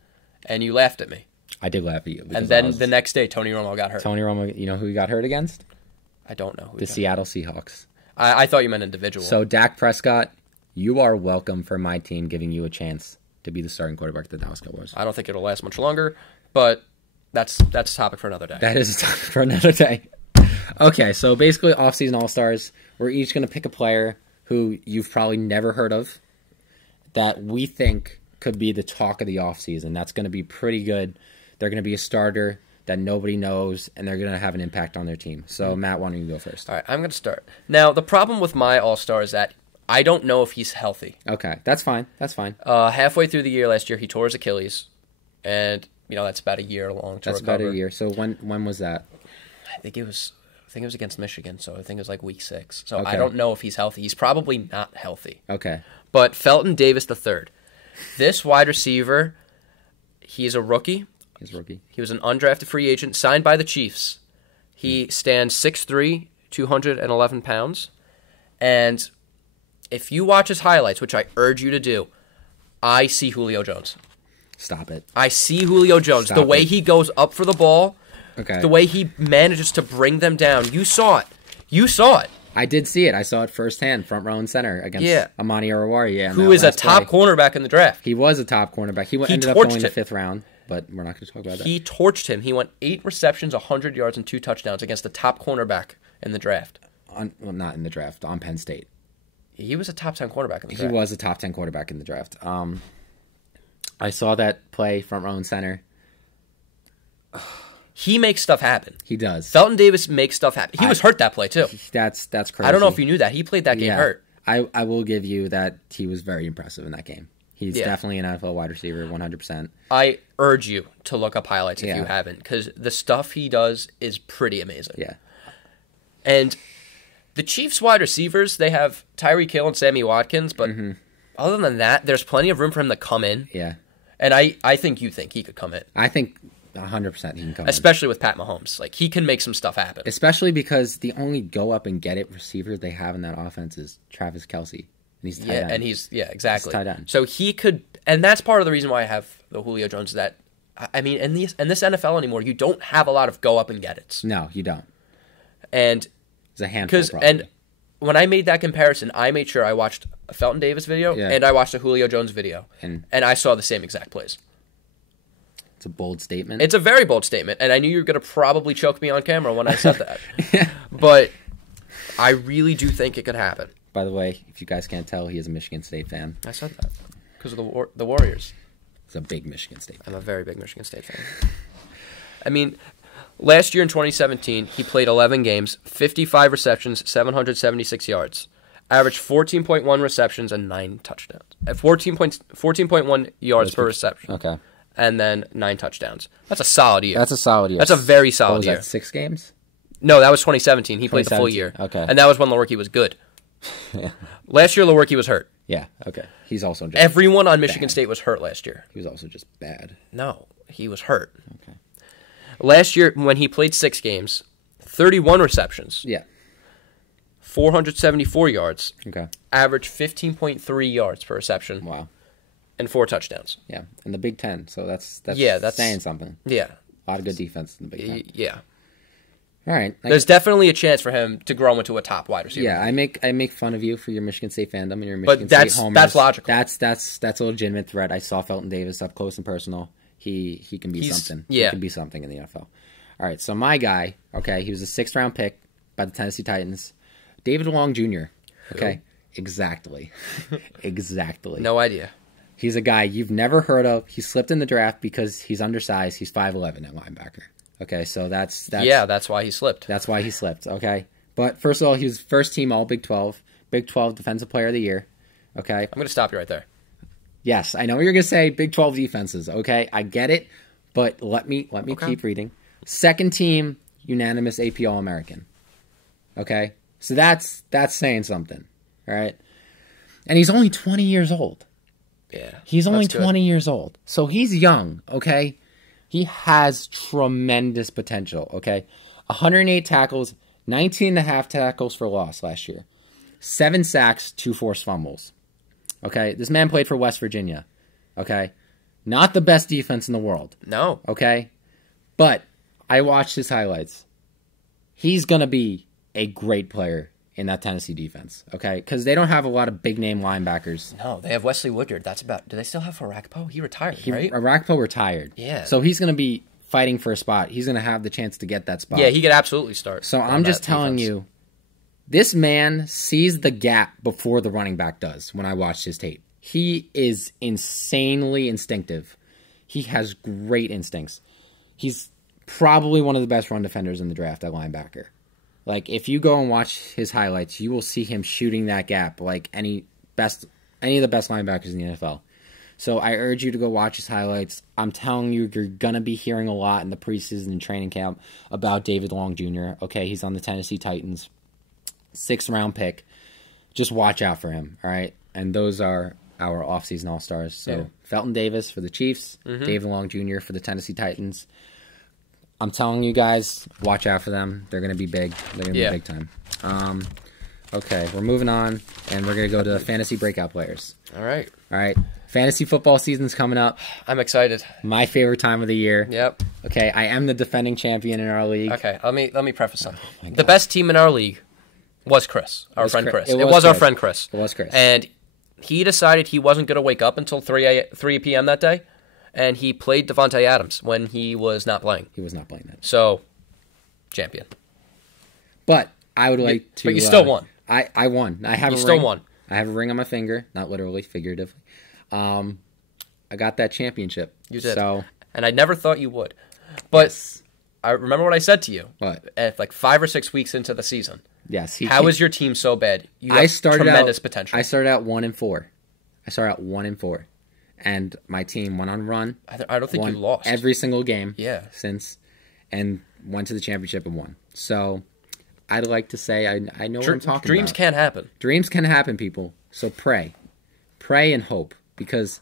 and you laughed at me. I did laugh at you. And then the next day, Tony Romo got hurt. Tony Romo, you know who he got hurt against? I don't know. The Seattle Seahawks. I thought you meant individual. So, Dak Prescott, you are welcome for my team giving you a chance to be the starting quarterback of the Dallas Cowboys. I don't think it'll last much longer, but that's a topic for another day. That is a topic for another day. Okay, so basically Offseason All-Stars, we're each going to pick a player who you've probably never heard of that we think could be the talk of the offseason. That's going to be pretty good. They're going to be a starter that nobody knows, and they're going to have an impact on their team. So, Matt, why don't you go first? All right, I'm going to start. Now, the problem with my All-Star is that I don't know if he's healthy. Okay, that's fine. That's fine. Halfway through the year last year, he tore his Achilles, and that's about a year long to That's recover. about a year. So when was that? I think it was against Michigan, so I think it was like week 6. So Okay. I don't know if he's healthy. He's probably not healthy. Okay. But Felton Davis III, this wide receiver, he's a rookie. He's a rookie. He was an undrafted free agent signed by the Chiefs. He stands 6'3", 211 pounds. And if you watch his highlights, which I urge you to do, I see Julio Jones. Stop it. I see Julio Jones. Stop the way it. he goes up for the ball, Okay. the way he manages to bring them down. You saw it. You saw it. I did see it. I saw it firsthand, front row and center against Amani Oruwariye. Yeah, who is a top cornerback in the draft. He was a top cornerback. He ended up torched going the it. 5th round, but we're not going to talk about that. He torched him. He went 8 receptions, 100 yards, and 2 touchdowns against the top cornerback in the draft. Well, not in the draft, on Penn State. He was a top 10 quarterback in the He draft. was a top 10 quarterback in the draft. I saw that play, front row and center. He makes stuff happen. He does. Felton Davis makes stuff happen. He was hurt that play, too. That's crazy. I don't know if you knew that. He played that game hurt. I will give you that he was very impressive in that game. He's definitely an NFL wide receiver, 100%. I urge you to look up highlights if you haven't, because the stuff he does is pretty amazing. Yeah. And the Chiefs wide receivers, they have Tyreek Hill and Sammy Watkins, but other than that, there's plenty of room for him to come in. Yeah. And I think you think he could come in. I think 100% he can come Especially with Pat Mahomes. Like, he can make some stuff happen. Especially because the only go-up-and-get-it receiver they have in that offense is Travis Kelce. And he's tight end. And he's, exactly. He's tight end. So he could, and that's part of the reason why I have the Julio Jones, that, I mean, in this NFL anymore, you don't have a lot of go-up-and-get-its. No, you don't. And It's a handful, probably. And when I made that comparison, I made sure I watched a Felton Davis video and I watched a Julio Jones video. And I saw the same exact plays. It's a bold statement. It's a very bold statement, and I knew you were going to probably choke me on camera when I said that. But I really do think it could happen. By the way, if you guys can't tell, he is a Michigan State fan. I said that because of the Warriors. He's a big Michigan State fan. I'm a very big Michigan State fan. I mean, last year in 2017, he played 11 games, 55 receptions, 776 yards. Averaged 14.1 receptions and 9 touchdowns. At 14.1 yards per reception. Okay. And then 9 touchdowns. That's a solid year. That's a solid year. That's a very solid year. That, 6 games? No, that was 2017. He played the full year. Okay. And that was when Lewerke was good. Yeah. Last year, Lewerke was hurt. Yeah, okay. He's also just Everyone on Michigan State was hurt last year. He was also just bad. No, he was hurt. Okay. Last year, when he played 6 games, 31 receptions. Yeah. 474 yards. Okay. Average 15.3 yards per reception. Wow. And 4 touchdowns. Yeah, in the Big Ten. So that's saying something. Yeah. A lot of good defense in the Big Ten. Yeah. All right. There's definitely a chance for him to grow into a top wide receiver. Yeah, I make fun of you for your Michigan State fandom and your Michigan State homers. That's logical. That's a legitimate threat. I saw Felton Davis up close and personal. He can be something. Yeah. He can be something in the NFL. All right, so my guy, okay, he was a 6th round pick by the Tennessee Titans. David Long Jr. Okay. Who? Exactly. Exactly. No idea. He's a guy you've never heard of. He slipped in the draft because he's undersized. He's 5'11" at linebacker. Okay, so that's why he slipped. That's why he slipped, okay? But first of all, he was first team All Big 12, Big 12 Defensive Player of the Year, okay? I'm going to stop you right there. Yes, I know what you're going to say, Big 12 defenses, okay? I get it, but let me keep reading. 2nd team unanimous AP All-American, okay? So that's saying something, all right? And he's only 20 years old. Yeah. He's only 20 years old. So he's young, okay? He has tremendous potential, okay? 108 tackles, 19.5 tackles for loss last year. 7 sacks, 2 forced fumbles. Okay? This man played for West Virginia. Okay? Not the best defense in the world. No. Okay? But I watched his highlights. He's going to be a great player in that Tennessee defense, okay? Because they don't have a lot of big-name linebackers. No, they have Wesley Woodyard. That's about... Do they still have Arakpo? He retired, right? Arakpo retired. Yeah. So he's going to be fighting for a spot. He's going to have the chance to get that spot. Yeah, he could absolutely start. So I'm just telling you, this man sees the gap before the running back does when I watched his tape. He is insanely instinctive. He has great instincts. He's probably one of the best run defenders in the draft at linebacker. Like, if you go and watch his highlights, you will see him shooting that gap like any of the best linebackers in the NFL. So I urge you to go watch his highlights. I'm telling you, you're going to be hearing a lot in the preseason and training camp about David Long Jr. Okay, he's on the Tennessee Titans. 6th-round pick. Just watch out for him, all right? And those are our offseason all-stars. So Felton Davis for the Chiefs, David Long Jr. for the Tennessee Titans. I'm telling you guys, watch out for them. They're going to be big. They're going to be big time. Okay, we're moving on, and we're going to go to the fantasy breakout players. All right. Fantasy football season's coming up. I'm excited. My favorite time of the year. Yep. Okay, I am the defending champion in our league. Okay, let me preface something. The best team in our league was Chris, our friend Chris. It was our friend Chris. It was Chris. And he decided he wasn't going to wake up until 3 p.m. that day, and he played Devontae Adams when he was not playing. He was not playing that. So, champion. But I would like to... But you still won. I won. I have a ring. Still won. I have a ring on my finger, not literally, figuratively. I got that championship. You did. So, and I never thought you would. But yes. I remember what I said to you. What? At like 5 or 6 weeks into the season. Yes. How is your team so bad? You have tremendous potential. I started out 1-4. And my team went on a run. I don't think you lost. Every single game. Yeah. Since. And went to the championship and won. So, I'd like to say I know what I'm talking about. Dreams can happen. Dreams can happen, people. So pray. Pray and hope. Because,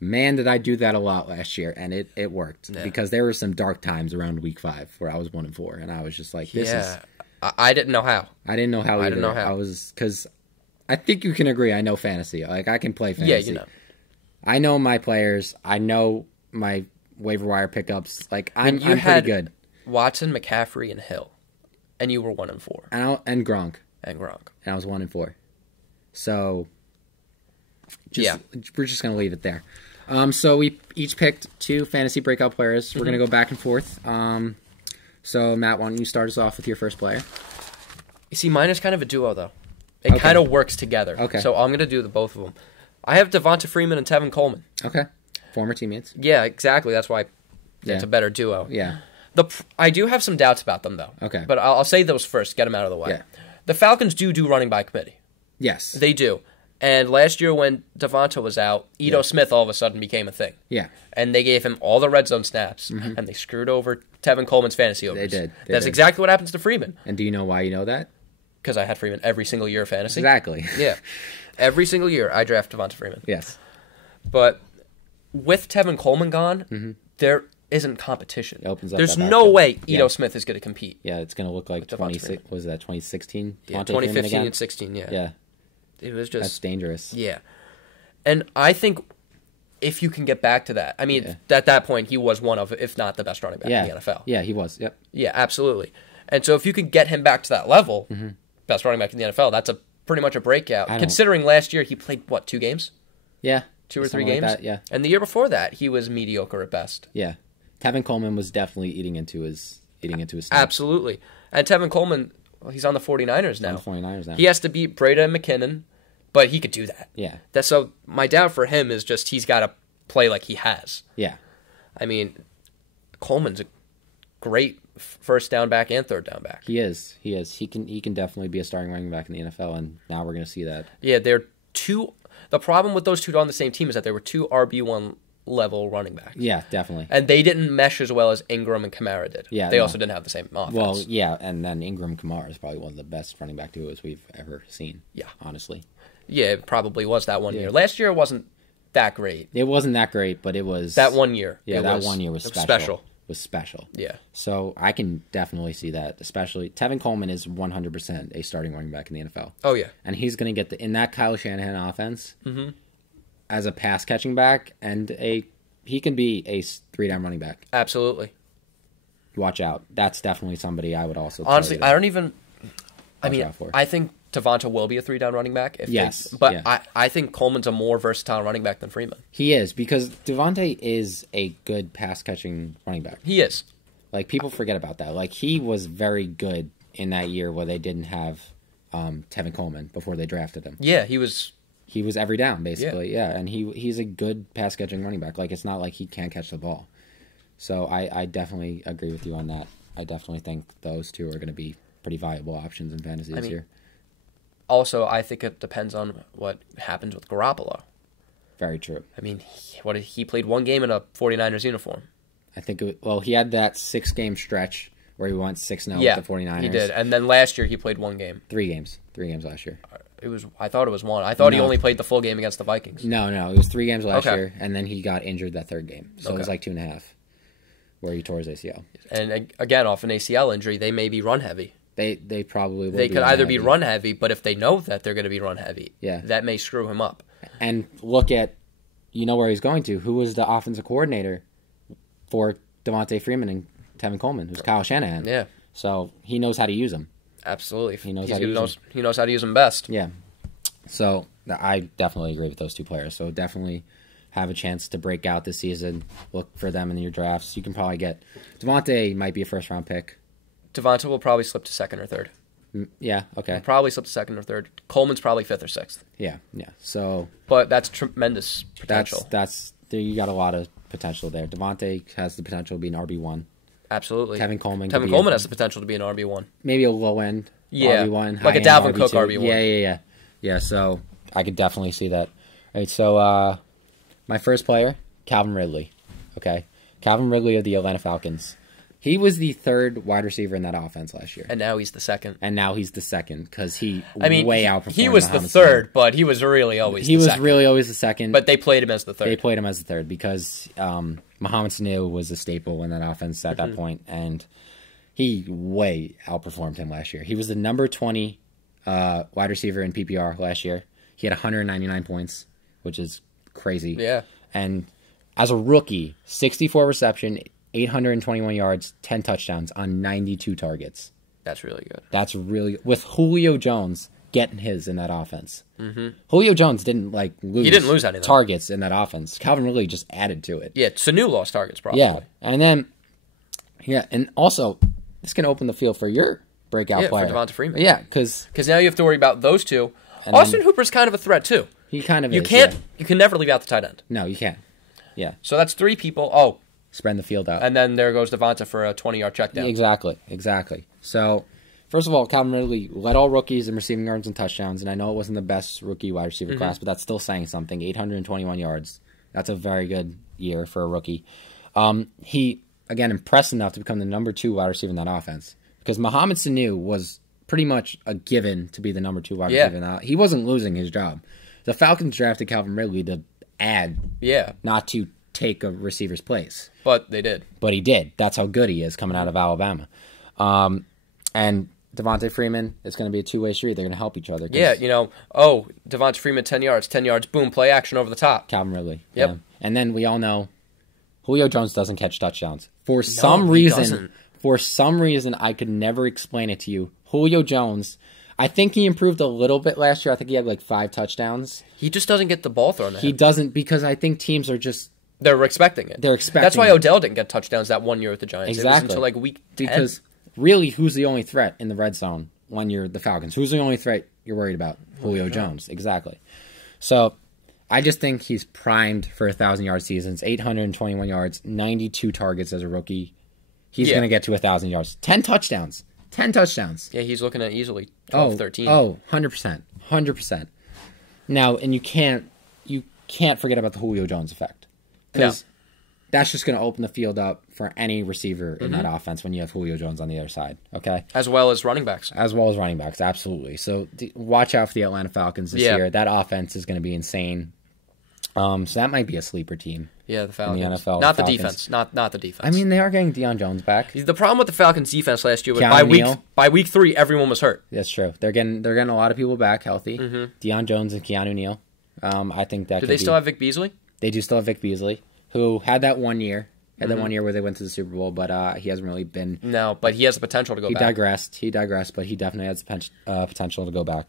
man, did I do that a lot last year. And it worked. Yeah. Because there were some dark times around week 5 where I was 1-4. And I was just like, this is... I didn't know how. I didn't know how either. I didn't know how. I was... Because I think you can agree I know fantasy. Like, I can play fantasy. Yeah, you know. I know my players. I know my waiver wire pickups. Like, I'm pretty good. Watson, McCaffrey, and Hill. And you were 1-4. And Gronk. And I was 1-4. So... We're just going to leave it there. So we each picked 2 fantasy breakout players. We're going to go back and forth. So, Matt, why don't you start us off with your first player? You see, mine is kind of a duo, though. It kind of works together. Okay. So I'm going to do both of them. I have Devonta Freeman and Tevin Coleman. Okay. Former teammates. Yeah, exactly. That's why it's a better duo. Yeah. I do have some doubts about them, though. Okay. But I'll say those first, get them out of the way. Yeah. The Falcons do running by committee. Yes. They do. And last year when Devonta was out, Ito Smith all of a sudden became a thing. Yeah. And they gave him all the red zone snaps, and they screwed over Tevin Coleman's fantasy overs. They did. That's exactly what happens to Freeman. And do you know why you know that? Because I had Freeman every single year of fantasy. Exactly. Yeah. Every single year I draft Devonta Freeman. Yes. But with Tevin Coleman gone, there isn't competition. It opens up There's that no way Ito Smith is going to compete. Yeah, it's going to look like 2016? Yeah, 2015 and 16, yeah. Yeah. It was just... That's dangerous. Yeah. And I think if you can get back to that, I mean, at that point, he was one of, if not the best running back in the NFL. Yeah, he was. Yep. Yeah, absolutely. And so if you could get him back to that level, best running back in the NFL, that's pretty much a breakout. Considering last year he played, 2 games? Yeah. 2 or 3 games? Like that, yeah. And the year before that, he was mediocre at best. Yeah. Tevin Coleman was definitely eating into his snaps. Absolutely. And Tevin Coleman, he's on the 49ers now. He has to beat Breda and McKinnon, but he could do that. Yeah. So my doubt for him is just he's got to play like he has. Yeah. I mean, Coleman's a great first down back and third down back. He is. He can definitely be a starting running back in the NFL, and now we're going to see that. Yeah, they're 2. The problem with those 2 on the same team is that they were 2 RB1 level running backs. Yeah, definitely. And they didn't mesh as well as Ingram and Kamara did. Yeah, they also didn't have the same offense. Well, yeah, and then Ingram Kamara is probably one of the best running back duos we've ever seen. Yeah. Honestly. Yeah, it probably was that one year. Last year it wasn't that great. It wasn't that great, but it was... That 1 year. Yeah, that 1 year was special. Was special. Yeah. So I can definitely see that, especially... Tevin Coleman is 100% a starting running back in the NFL. Oh, yeah. And he's going to get in that Kyle Shanahan offense as a pass-catching back, and he can be a 3-down running back. Absolutely. Watch out. That's definitely somebody I would also... Honestly, I don't even... I think Devonta will be a 3-down running back. I think Coleman's a more versatile running back than Freeman. He is, because Devonta is a good pass-catching running back. He is. Like, people forget about that. Like, he was very good in that year where they didn't have Tevin Coleman before they drafted him. Yeah, he was every down, basically. Yeah, and he's a good pass-catching running back. Like, it's not like he can't catch the ball. So I definitely agree with you on that. I definitely think those 2 are going to be pretty valuable options in fantasy this year. Also, I think it depends on what happens with Garoppolo. Very true. I mean, he played one game in a 49ers uniform. I think, he had that 6-game stretch where he went 6-0 with the 49ers. He did. And then last year he played one game. 3 games. 3 games last year. I thought it was one. I thought he only played the full game against the Vikings. No. It was 3 games last year, and then he got injured that 3rd game. So it was like 2.5 where he tore his ACL. And again, off an ACL injury, they may be run heavy. They probably will. They could either be run heavy, but if they know that they're going to be run heavy, that may screw him up. And look at, where he's going to. Who was the offensive coordinator for Devontae Freeman and Tevin Coleman? It was Kyle Shanahan. Yeah. So he knows how to use them. Absolutely. He knows how to use them best. Yeah. So I definitely agree with those 2 players. So definitely have a chance to break out this season. Look for them in your drafts. You can probably get Devontae might be a first-round pick. Devontae will probably slip to 2nd or 3rd. Yeah, okay. He'll probably slip to 2nd or 3rd. Coleman's probably 5th or 6th. Yeah. So, but that's tremendous potential. You got a lot of potential there. Devontae has the potential to be an RB1. Absolutely. Tevin Coleman has the potential to be an RB1. Maybe a low end RB1, like a Dalvin Cook RB1. Yeah. So I could definitely see that. All right. So my first player, Calvin Ridley. Okay, Calvin Ridley of the Atlanta Falcons. He was the 3rd wide receiver in that offense last year. And now he's the 2nd. Because he way outperformed. He was the 3rd, but he was really always the 2nd. He was really always the 2nd. But they played him as the 3rd. They played him as the 3rd because Mohamed Sanu was a staple in that offense at that point, and he way outperformed him last year. He was the number 20 wide receiver in PPR last year. He had 199 points, which is crazy. Yeah. And as a rookie, 64 reception, 821 yards, 10 touchdowns on 92 targets. That's really good. With Julio Jones getting his in that offense. Mm-hmm. Julio Jones didn't lose anything. Targets in that offense. Calvin Ridley just added to it. Yeah, Sanu lost targets probably. Yeah, and then and also this can open the field for your breakout player. For Devonta Freeman. Yeah, because now you have to worry about those 2. Austin Hooper's kind of a threat too. He kind of you can never leave out the tight end. No, you can't. Yeah. So that's 3 people. Spread the field out. And then there goes Devonta for a 20-yard check down. Exactly. So, first of all, Calvin Ridley led all rookies in receiving yards and touchdowns, and I know it wasn't the best rookie wide receiver class, but that's still saying something. 821 yards. That's a very good year for a rookie. He, again, impressed enough to become the number 2 wide receiver in that offense, because Mohamed Sanu was pretty much a given to be the number 2 wide receiver in that. He wasn't losing his job. The Falcons drafted Calvin Ridley to add, not to take a receiver's place. But they did. But he did. That's how good he is coming out of Alabama. And Devontae Freeman, it's going to be a 2-way street. They're going to help each other. Yeah, Devonta Freeman, 10 yards, boom, play action over the top. Calvin Ridley. Yep. Yeah. And then we all know Julio Jones doesn't catch touchdowns. For some reason, I could never explain it to you. Julio Jones, I think he improved a little bit last year. I think he had 5 touchdowns. He just doesn't get the ball thrown at him. He doesn't, because I think teams are just... They're expecting it. That's why Odell didn't get touchdowns that 1 year with the Giants. Exactly. It was until week 10. Because really, who's the only threat in the red zone when you're the Falcons? Who's the only threat you're worried about? Julio Jones. Exactly. So I just think he's primed for 1,000-yard seasons, 821 yards, 92 targets as a rookie. He's going to get to 1,000 yards. 10 touchdowns. 10 touchdowns. Yeah, he's looking at easily 12, 13. 100%. 100%. Now, and you can't forget about the Julio Jones effect. Because that's just going to open the field up for any receiver in that offense when you have Julio Jones on the other side, okay? As well as running backs. Absolutely. So watch out for the Atlanta Falcons this year. That offense is going to be insane. So that might be a sleeper team. Yeah, the Falcons. In the NFL. Not the defense. Not the defense. I mean, they are getting Deion Jones back. The problem with the Falcons' defense last year was by week 3, everyone was hurt. That's true. They're getting a lot of people back healthy. Deion Jones and Keanu Neal. I think that. Do they still have Vic Beasley? They do still have Vic Beasley, who had that 1 year. That 1 year where they went to the Super Bowl, but he hasn't really been... No, but he has the potential to go back. He digressed, but he definitely has potential to go back.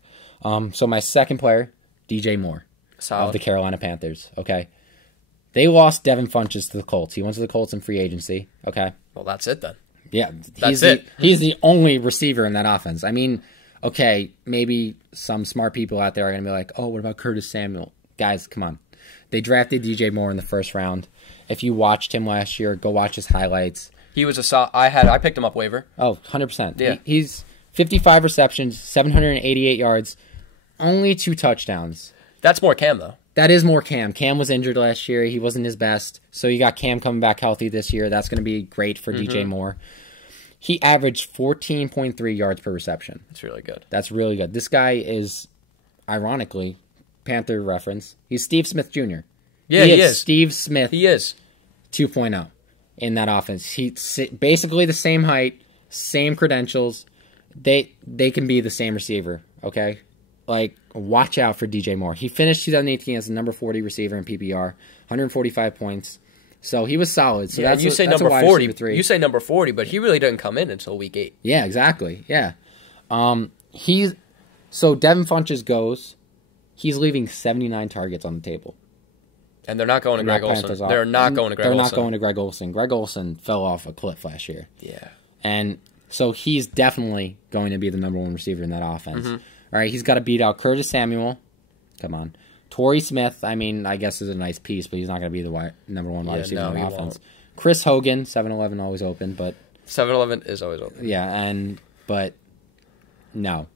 So my second player, DJ Moore. Solid. Of the Carolina Panthers, okay? They lost Devin Funchess to the Colts. He went to the Colts in free agency, okay? Well, that's it then. Yeah, he's the only receiver in that offense. I mean, okay, maybe some smart people out there are going to be like, oh, what about Curtis Samuel? Guys, come on. They drafted DJ Moore in the first round. If you watched him last year, go watch his highlights. He was I picked him up waiver. Oh, 100%. Yeah. He's 55 receptions, 788 yards, only 2 touchdowns. That's more Cam, though. That is more Cam. Cam was injured last year. He wasn't his best. So you got Cam coming back healthy this year. That's going to be great for DJ Moore. He averaged 14.3 yards per reception. That's really good. That's really good. This guy is, ironically, Panther reference, he's Steve Smith Jr. Yeah, he is. Steve Smith. He is. 2.0 in that offense. He's basically the same height, same credentials. They can be the same receiver, okay? Like, watch out for DJ Moore. He finished 2018 as the number 40 receiver in PPR, 145 points. So he was solid. So that's you say that's number a wide 40. receiver 3. You say number 40, but he really didn't come in until week 8. Yeah, exactly. Yeah. So Devin Funchess goes. He's leaving 79 targets on the table. And they're not going to Greg Olsen. They're not going to Greg Olsen. They're not going to Greg Olsen. Greg Olsen fell off a cliff last year. Yeah. And so he's definitely going to be the number 1 receiver in that offense. All right, he's got to beat out Curtis Samuel. Come on. Torrey Smith, I mean, I guess is a nice piece, but he's not going to be the number 1 wide receiver in the offense. Won't. Chris Hogan, 7-Eleven always open, but 7-Eleven is always open. Yeah, but no.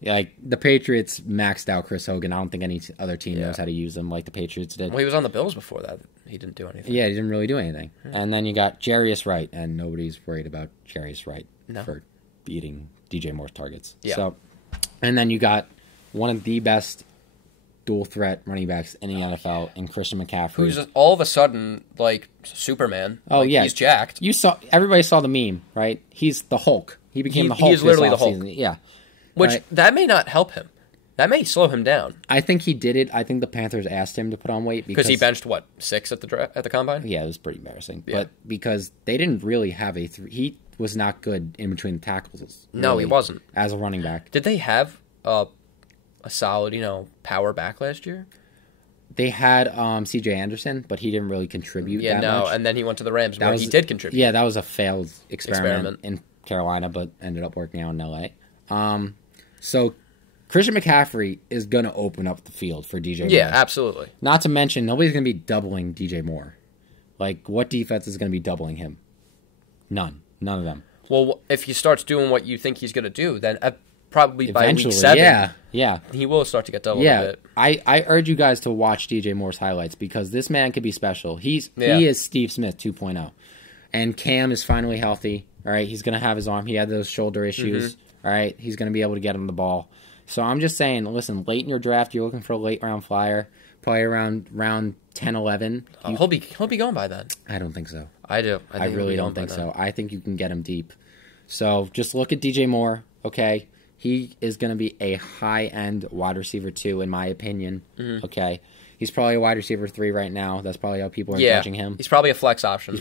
Like, the Patriots maxed out Chris Hogan. I don't think any other team knows how to use him like the Patriots did. Well, he was on the Bills before that. He didn't do anything. Yeah, he didn't really do anything. And then you got Jarius Wright, and nobody's worried about Jarius Wright for beating DJ Moore's targets. Yeah. So, and then you got one of the best dual threat running backs in the NFL in Christian McCaffrey. Who's all of a sudden like Superman. Oh, yeah. He's jacked. Everybody saw the meme, right? He's the Hulk. He became the Hulk. He's literally the Hulk. Yeah. Which, that may not help him. That may slow him down. I think he did it. I think the Panthers asked him to put on weight. Because he benched, 6 at the Combine? Yeah, it was pretty embarrassing. Yeah. But because they didn't really have he was not good in between the tackles. Really, no, he wasn't. As a running back. Did they have a solid, power back last year? They had C.J. Anderson, but he didn't really contribute that much. And then he went to the Rams where he did contribute. Yeah, that was a failed experiment in Carolina, but ended up working out in L.A. So Christian McCaffrey is going to open up the field for DJ Moore. Yeah, absolutely. Not to mention, nobody's going to be doubling DJ Moore. Like, what defense is going to be doubling him? None of them. Well, if he starts doing what you think he's going to do, then probably by week 7, he will start to get doubled a bit. I urge you guys to watch DJ Moore's highlights because this man could be special. He is Steve Smith 2.0. And Cam is finally healthy. All right, he's going to have his arm. He had those shoulder issues. All right, he's going to be able to get him the ball. So I'm just saying, listen, late in your draft, you're looking for a late round flyer, probably around round 10, 11. He'll be gone by then. I don't think so. I do. I really don't think so. I think you can get him deep. So just look at DJ Moore, okay? He is going to be a high-end wide receiver 2, in my opinion, okay? He's probably a wide receiver 3 right now. That's probably how people are judging him. He's probably a flex option.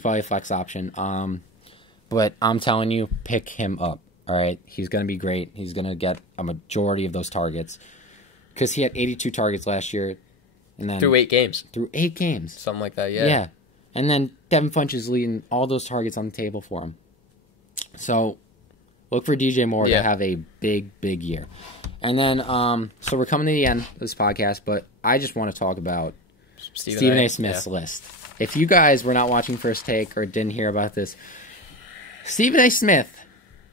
But I'm telling you, pick him up. All right, he's going to be great. He's going to get a majority of those targets because he had 82 targets last year, and then through 8 games. Something like that. Yeah. Yeah, and then Devin Funchess is leading all those targets on the table for him. So look for DJ Moore to have a big year. And then, so we're coming to the end of this podcast, but I just want to talk about Stephen A. Smith's list. If you guys were not watching First Take or didn't hear about this, Stephen A. Smith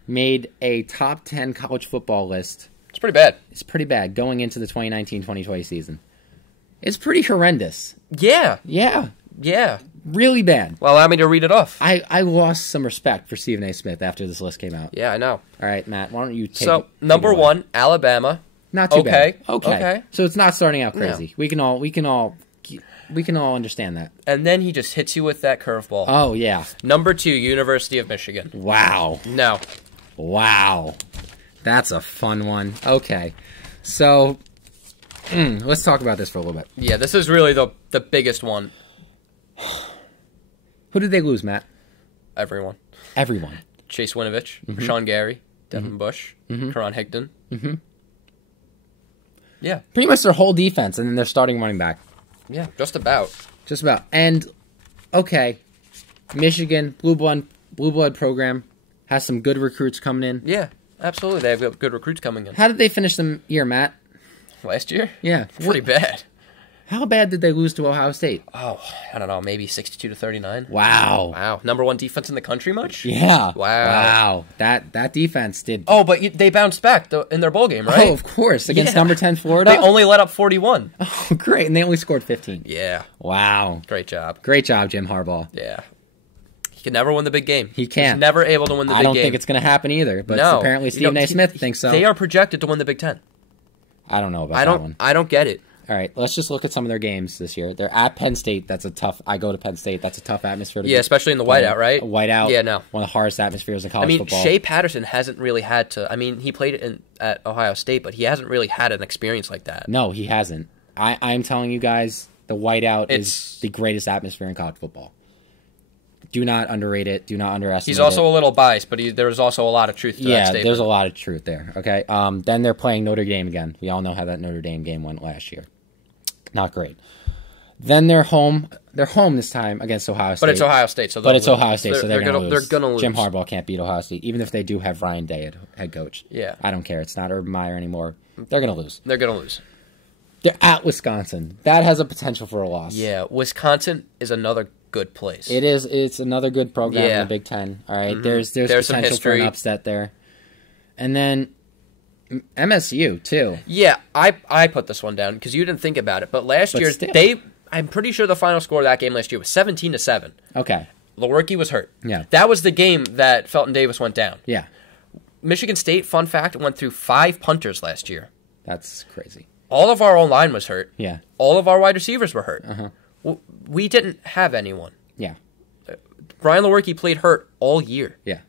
made a top 10 college football list. It's pretty bad. It's pretty bad going into the 2019-2020 season. It's pretty horrendous. Yeah. Yeah. Yeah. Really bad. Well, allow me to read it off. I lost some respect for Stephen A. Smith after this list came out. Yeah, I know. All right, Matt, why don't you take So, number 1, Alabama. Not too bad. Okay. So it's not starting out crazy. No. We can all understand that. And then he just hits you with that curveball. Oh, yeah. Number 2, University of Michigan. Wow. No. Wow. That's a fun one. Okay. So, let's talk about this for a little bit. Yeah, this is really the biggest one. Who did they lose, Matt? Everyone. Chase Winovich, Rashawn Gary, Devin Bush, Karan Higdon. Yeah. Pretty much their whole defense, and then their starting running back. Yeah, just about. And, okay, Michigan, blue blood program, has some good recruits coming in. Yeah, absolutely. They have good recruits coming in. How did they finish the year, Matt? Last year? Yeah. Pretty bad. How bad did they lose to Ohio State? Oh, I don't know, maybe 62-39. Wow. Wow. Number 1 defense in the country much? Yeah. Wow. That defense did. Oh, but they bounced back in their bowl game, right? Oh, of course. Against number 10 Florida. They only let up 41. Oh, great. And they only scored 15. Yeah. Wow. Great job. Great job, Jim Harbaugh. Yeah. He can never win the big game. He can't. He's never able to win the big game. I don't think it's going to happen either, but apparently Stephen A. Smith thinks so. They are projected to win the Big Ten. I don't know about that one. I don't get it. All right, let's just look at some of their games this year. They're at Penn State. That's a tough. I go to Penn State. That's a tough atmosphere. Yeah, especially in the whiteout, right? Whiteout. Yeah, no. One of the hardest atmospheres in college football. Shea Patterson hasn't really had to. I mean, he played at Ohio State, but he hasn't really had an experience like that. No, he hasn't. I'm telling you guys, the whiteout is the greatest atmosphere in college football. Do not underrate it. Do not underestimate it. He's also a little biased, but there's also a lot of truth to that statement. Yeah, there's a lot of truth there. Okay. Then they're playing Notre Dame again. We all know how that Notre Dame game went last year. Not great. Then they're home. They're home this time against Ohio State. But it's Ohio State, so they're going to lose. They're going to lose. Jim Harbaugh can't beat Ohio State, even if they do have Ryan Day at head coach. Yeah. I don't care. It's not Urban Meyer anymore. They're going to lose. They're going to lose. They're at Wisconsin. That has a potential for a loss. Yeah, Wisconsin is another good place. It is. It's another good program in the Big Ten. All right. Mm-hmm. There's potential for an upset there. And then MSU too. Yeah, I put this one down because you didn't think about it, but last year I'm pretty sure the final score of that game last year was 17-7. Okay. Lewerke was hurt. Yeah. That was the game that Felton Davis went down. Yeah. Michigan State, fun fact, went through 5 punters last year. That's crazy. All of our O-line was hurt. Yeah. All of our wide receivers were hurt. Uh-huh. We didn't have anyone. Yeah. Brian Lewerke played hurt all year. Yeah.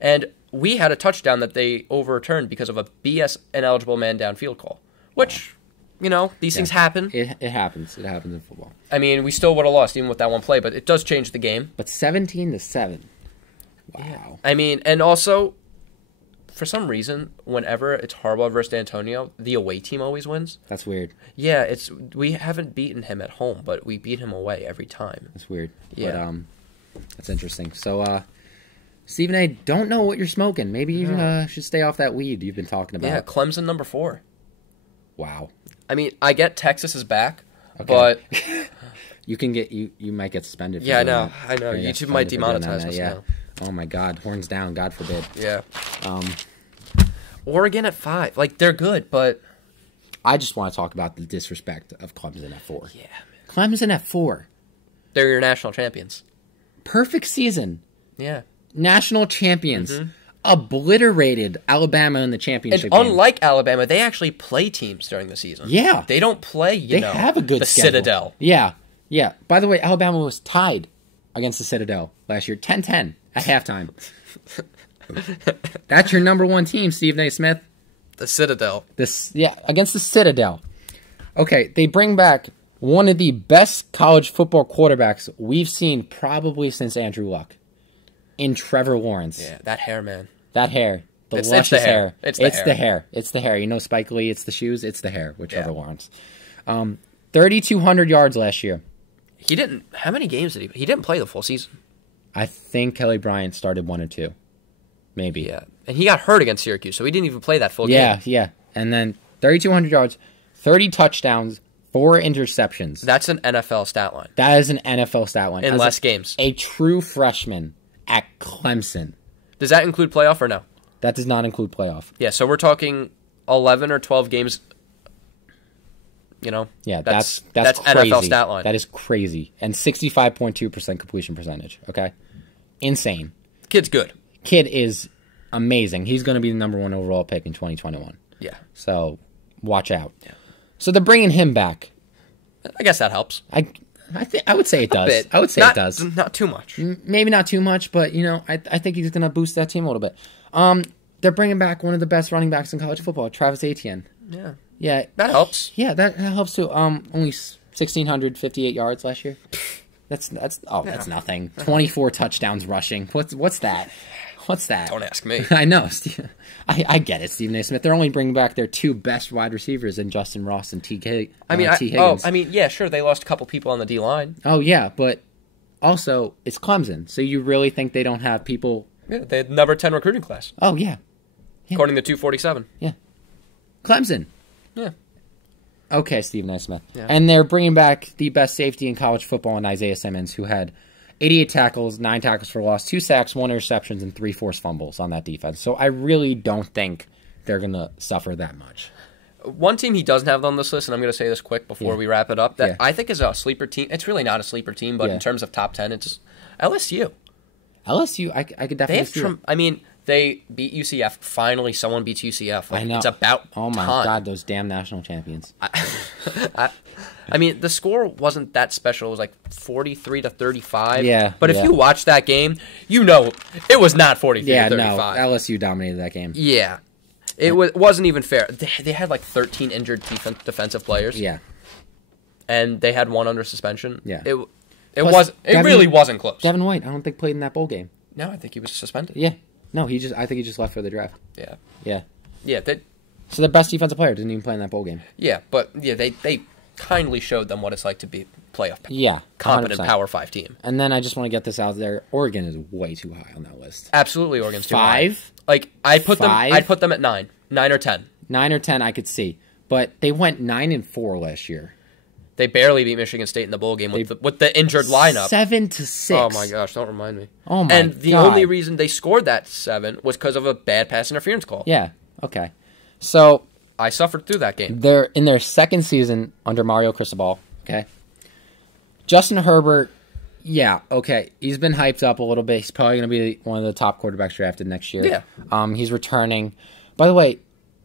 And we had a touchdown that they overturned because of a BS ineligible man downfield call, which, these things happen. It happens. It happens in football. I mean, we still would have lost even with that one play, but it does change the game. But 17-7. Wow. Yeah. I mean, and also, for some reason, whenever it's Harbaugh versus Antonio, the away team always wins. That's weird. Yeah, we haven't beaten him at home, but we beat him away every time. That's weird. Yeah. But, that's interesting. So, Stephen A., don't know what you're smoking. Maybe you should stay off that weed you've been talking about. Yeah, Clemson number 4. Wow. I mean, I get Texas is back, but you might get suspended. Yeah, I know. YouTube might demonetize us now. Oh my God, horns down. God forbid. Yeah. Oregon at 5, like they're good, but I just want to talk about the disrespect of Clemson at 4. Yeah, man. Clemson at 4. They're your national champions. Perfect season. Yeah. National champions. Obliterated Alabama in the championship game. Unlike Alabama, they actually play teams during the season. Yeah. They don't play, they have a good the schedule. Citadel. Yeah. Yeah. By the way, Alabama was tied against the Citadel last year. 10-10 at halftime. That's your number 1 team, Stephen A. Smith. The Citadel. Against the Citadel. Okay, they bring back one of the best college football quarterbacks we've seen probably since Andrew Luck. In Trevor Lawrence. Yeah, that hair, man. That hair. It's luscious the hair. It's the hair. It's the hair. You know Spike Lee, it's the shoes, it's the hair with Trevor Lawrence. 3,200 yards last year. He didn't... How many games did he... He didn't play the full season. I think Kelly Bryant started 1 or 2. Maybe. Yeah. And he got hurt against Syracuse, so he didn't even play that full game. Yeah. And then 3,200 yards, 30 touchdowns, 4 interceptions. That's an NFL stat line. That is an NFL stat line. In less games. A true freshman at Clemson. Does that include playoff or no? That does not include playoff. Yeah, so we're talking 11 or 12 games. Yeah, that's crazy. NFL stat line. That is crazy. And 65.2% completion percentage. Okay, insane. Kid's good. Kid is amazing. He's going to be the number 1 overall pick in 2021. Yeah. So watch out. Yeah. So they're bringing him back. I guess that helps. I would say it does. I would say it does. Not too much. Maybe not too much, but I think he's going to boost that team a little bit. They're bringing back one of the best running backs in college football, Travis Etienne. Yeah. Yeah. That helps. Yeah, that helps too. Only 1,658 yards last year. That's nothing. 24 touchdowns rushing. What's that? What's that? Don't ask me. I know. I get it, Stephen A. Smith. They're only bringing back their 2 best wide receivers in Justin Ross and T. Higgins. Yeah, sure, they lost a couple people on the D-line. Oh, yeah, but also, it's Clemson, so you really think they don't have people... Yeah, they had number 10 recruiting class. Oh, yeah. According to 247. Yeah. Clemson. Yeah. Okay, Stephen A. Smith. Yeah. And they're bringing back the best safety in college football in Isaiah Simmons, who had 88 tackles, 9 tackles for loss, 2 sacks, 1 interceptions, and 3 forced fumbles on that defense. So I really don't think they're going to suffer that much. One team he doesn't have on this list, and I'm going to say this quick before we wrap it up, that I think is a sleeper team. It's really not a sleeper team, but in terms of top 10, it's LSU. LSU, I could definitely see it. I mean, they beat UCF. Finally, someone beats UCF. Like, I know. It's about Oh, my time. God, those damn national champions. I mean, the score wasn't that special. It was like 43-35. Yeah. But if you watch that game, you know it was not 43-35. Yeah, no, LSU dominated that game. Yeah. It wasn't even fair. They had like 13 injured defensive players. Yeah. And they had 1 under suspension. Yeah. It really wasn't close. Devin White, I don't think played in that bowl game. No, I think he was suspended. Yeah. No, I think he just left for the draft. Yeah. Yeah. Yeah. So the best defensive player didn't even play in that bowl game. Yeah, but they kindly showed them what it's like to be playoff. Yeah. 100%. Competent Power 5 team. And then I just want to get this out there. Oregon is way too high on that list. Absolutely, Oregon's too 5? high. Like I'd put them at 9 or 10. 9 or 10 I could see. But they went 9-4 last year. They barely beat Michigan State in the bowl game with the injured lineup. 7-6. Oh my gosh! Don't remind me. Oh my God. And the only reason they scored that 7 was because of a bad pass interference call. Yeah. Okay. So I suffered through that game. they're in their second season under Mario Cristobal. Okay. Justin Herbert. Yeah. Okay. He's been hyped up a little bit. He's probably going to be one of the top quarterbacks drafted next year. Yeah. He's returning. By the way,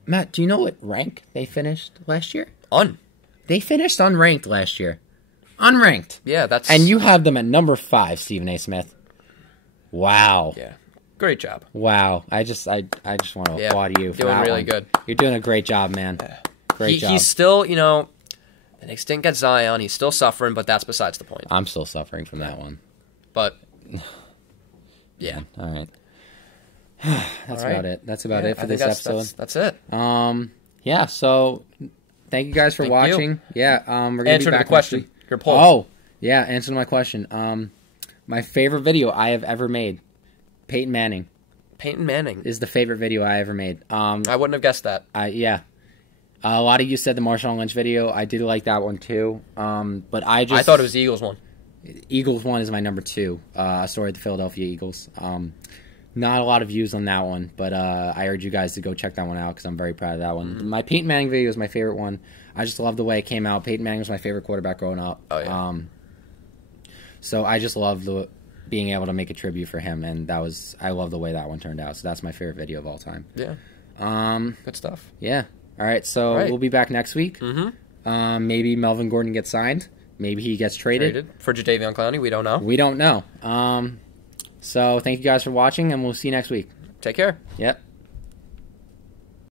Matt, do you know what rank they finished last year? They finished unranked last year. Unranked. Yeah, that's... And you have them at number 5, Stephen A. Smith. Wow. Yeah. Great job. Wow. I just want to applaud you for doing that really one. good. You're doing a great job, man. Great job. He's still, the Knicks didn't get Zion. He's still suffering, but that's besides the point. I'm still suffering from that one. But, yeah. All right. That's about it. That's about it for this episode. That's it. Yeah, so... Thank you guys for watching. Yeah, we're gonna answer be back the question. next week. Your poll. Oh, yeah, answer my question. My favorite video I have ever made, Peyton Manning. Peyton Manning is the favorite video I ever made. I wouldn't have guessed that. Yeah, a lot of you said the Marshawn Lynch video. I did like that one too. But I thought it was the Eagles one. Eagles one is my number 2. A story of the Philadelphia Eagles. Not a lot of views on that one, but I urge you guys to go check that one out because I'm very proud of that one. Mm-hmm. My Peyton Manning video is my favorite one. I just love the way it came out. Peyton Manning was my favorite quarterback growing up. Oh, yeah. So I just love being able to make a tribute for him, and I love the way that one turned out. So that's my favorite video of all time. Yeah. Good stuff. Yeah. All right, so we'll be back next week. Mm-hmm. Maybe Melvin Gordon gets signed. Maybe he gets traded. For Jadeveon Clowney, we don't know. We don't know. So thank you guys for watching, and we'll see you next week. Take care. Yep.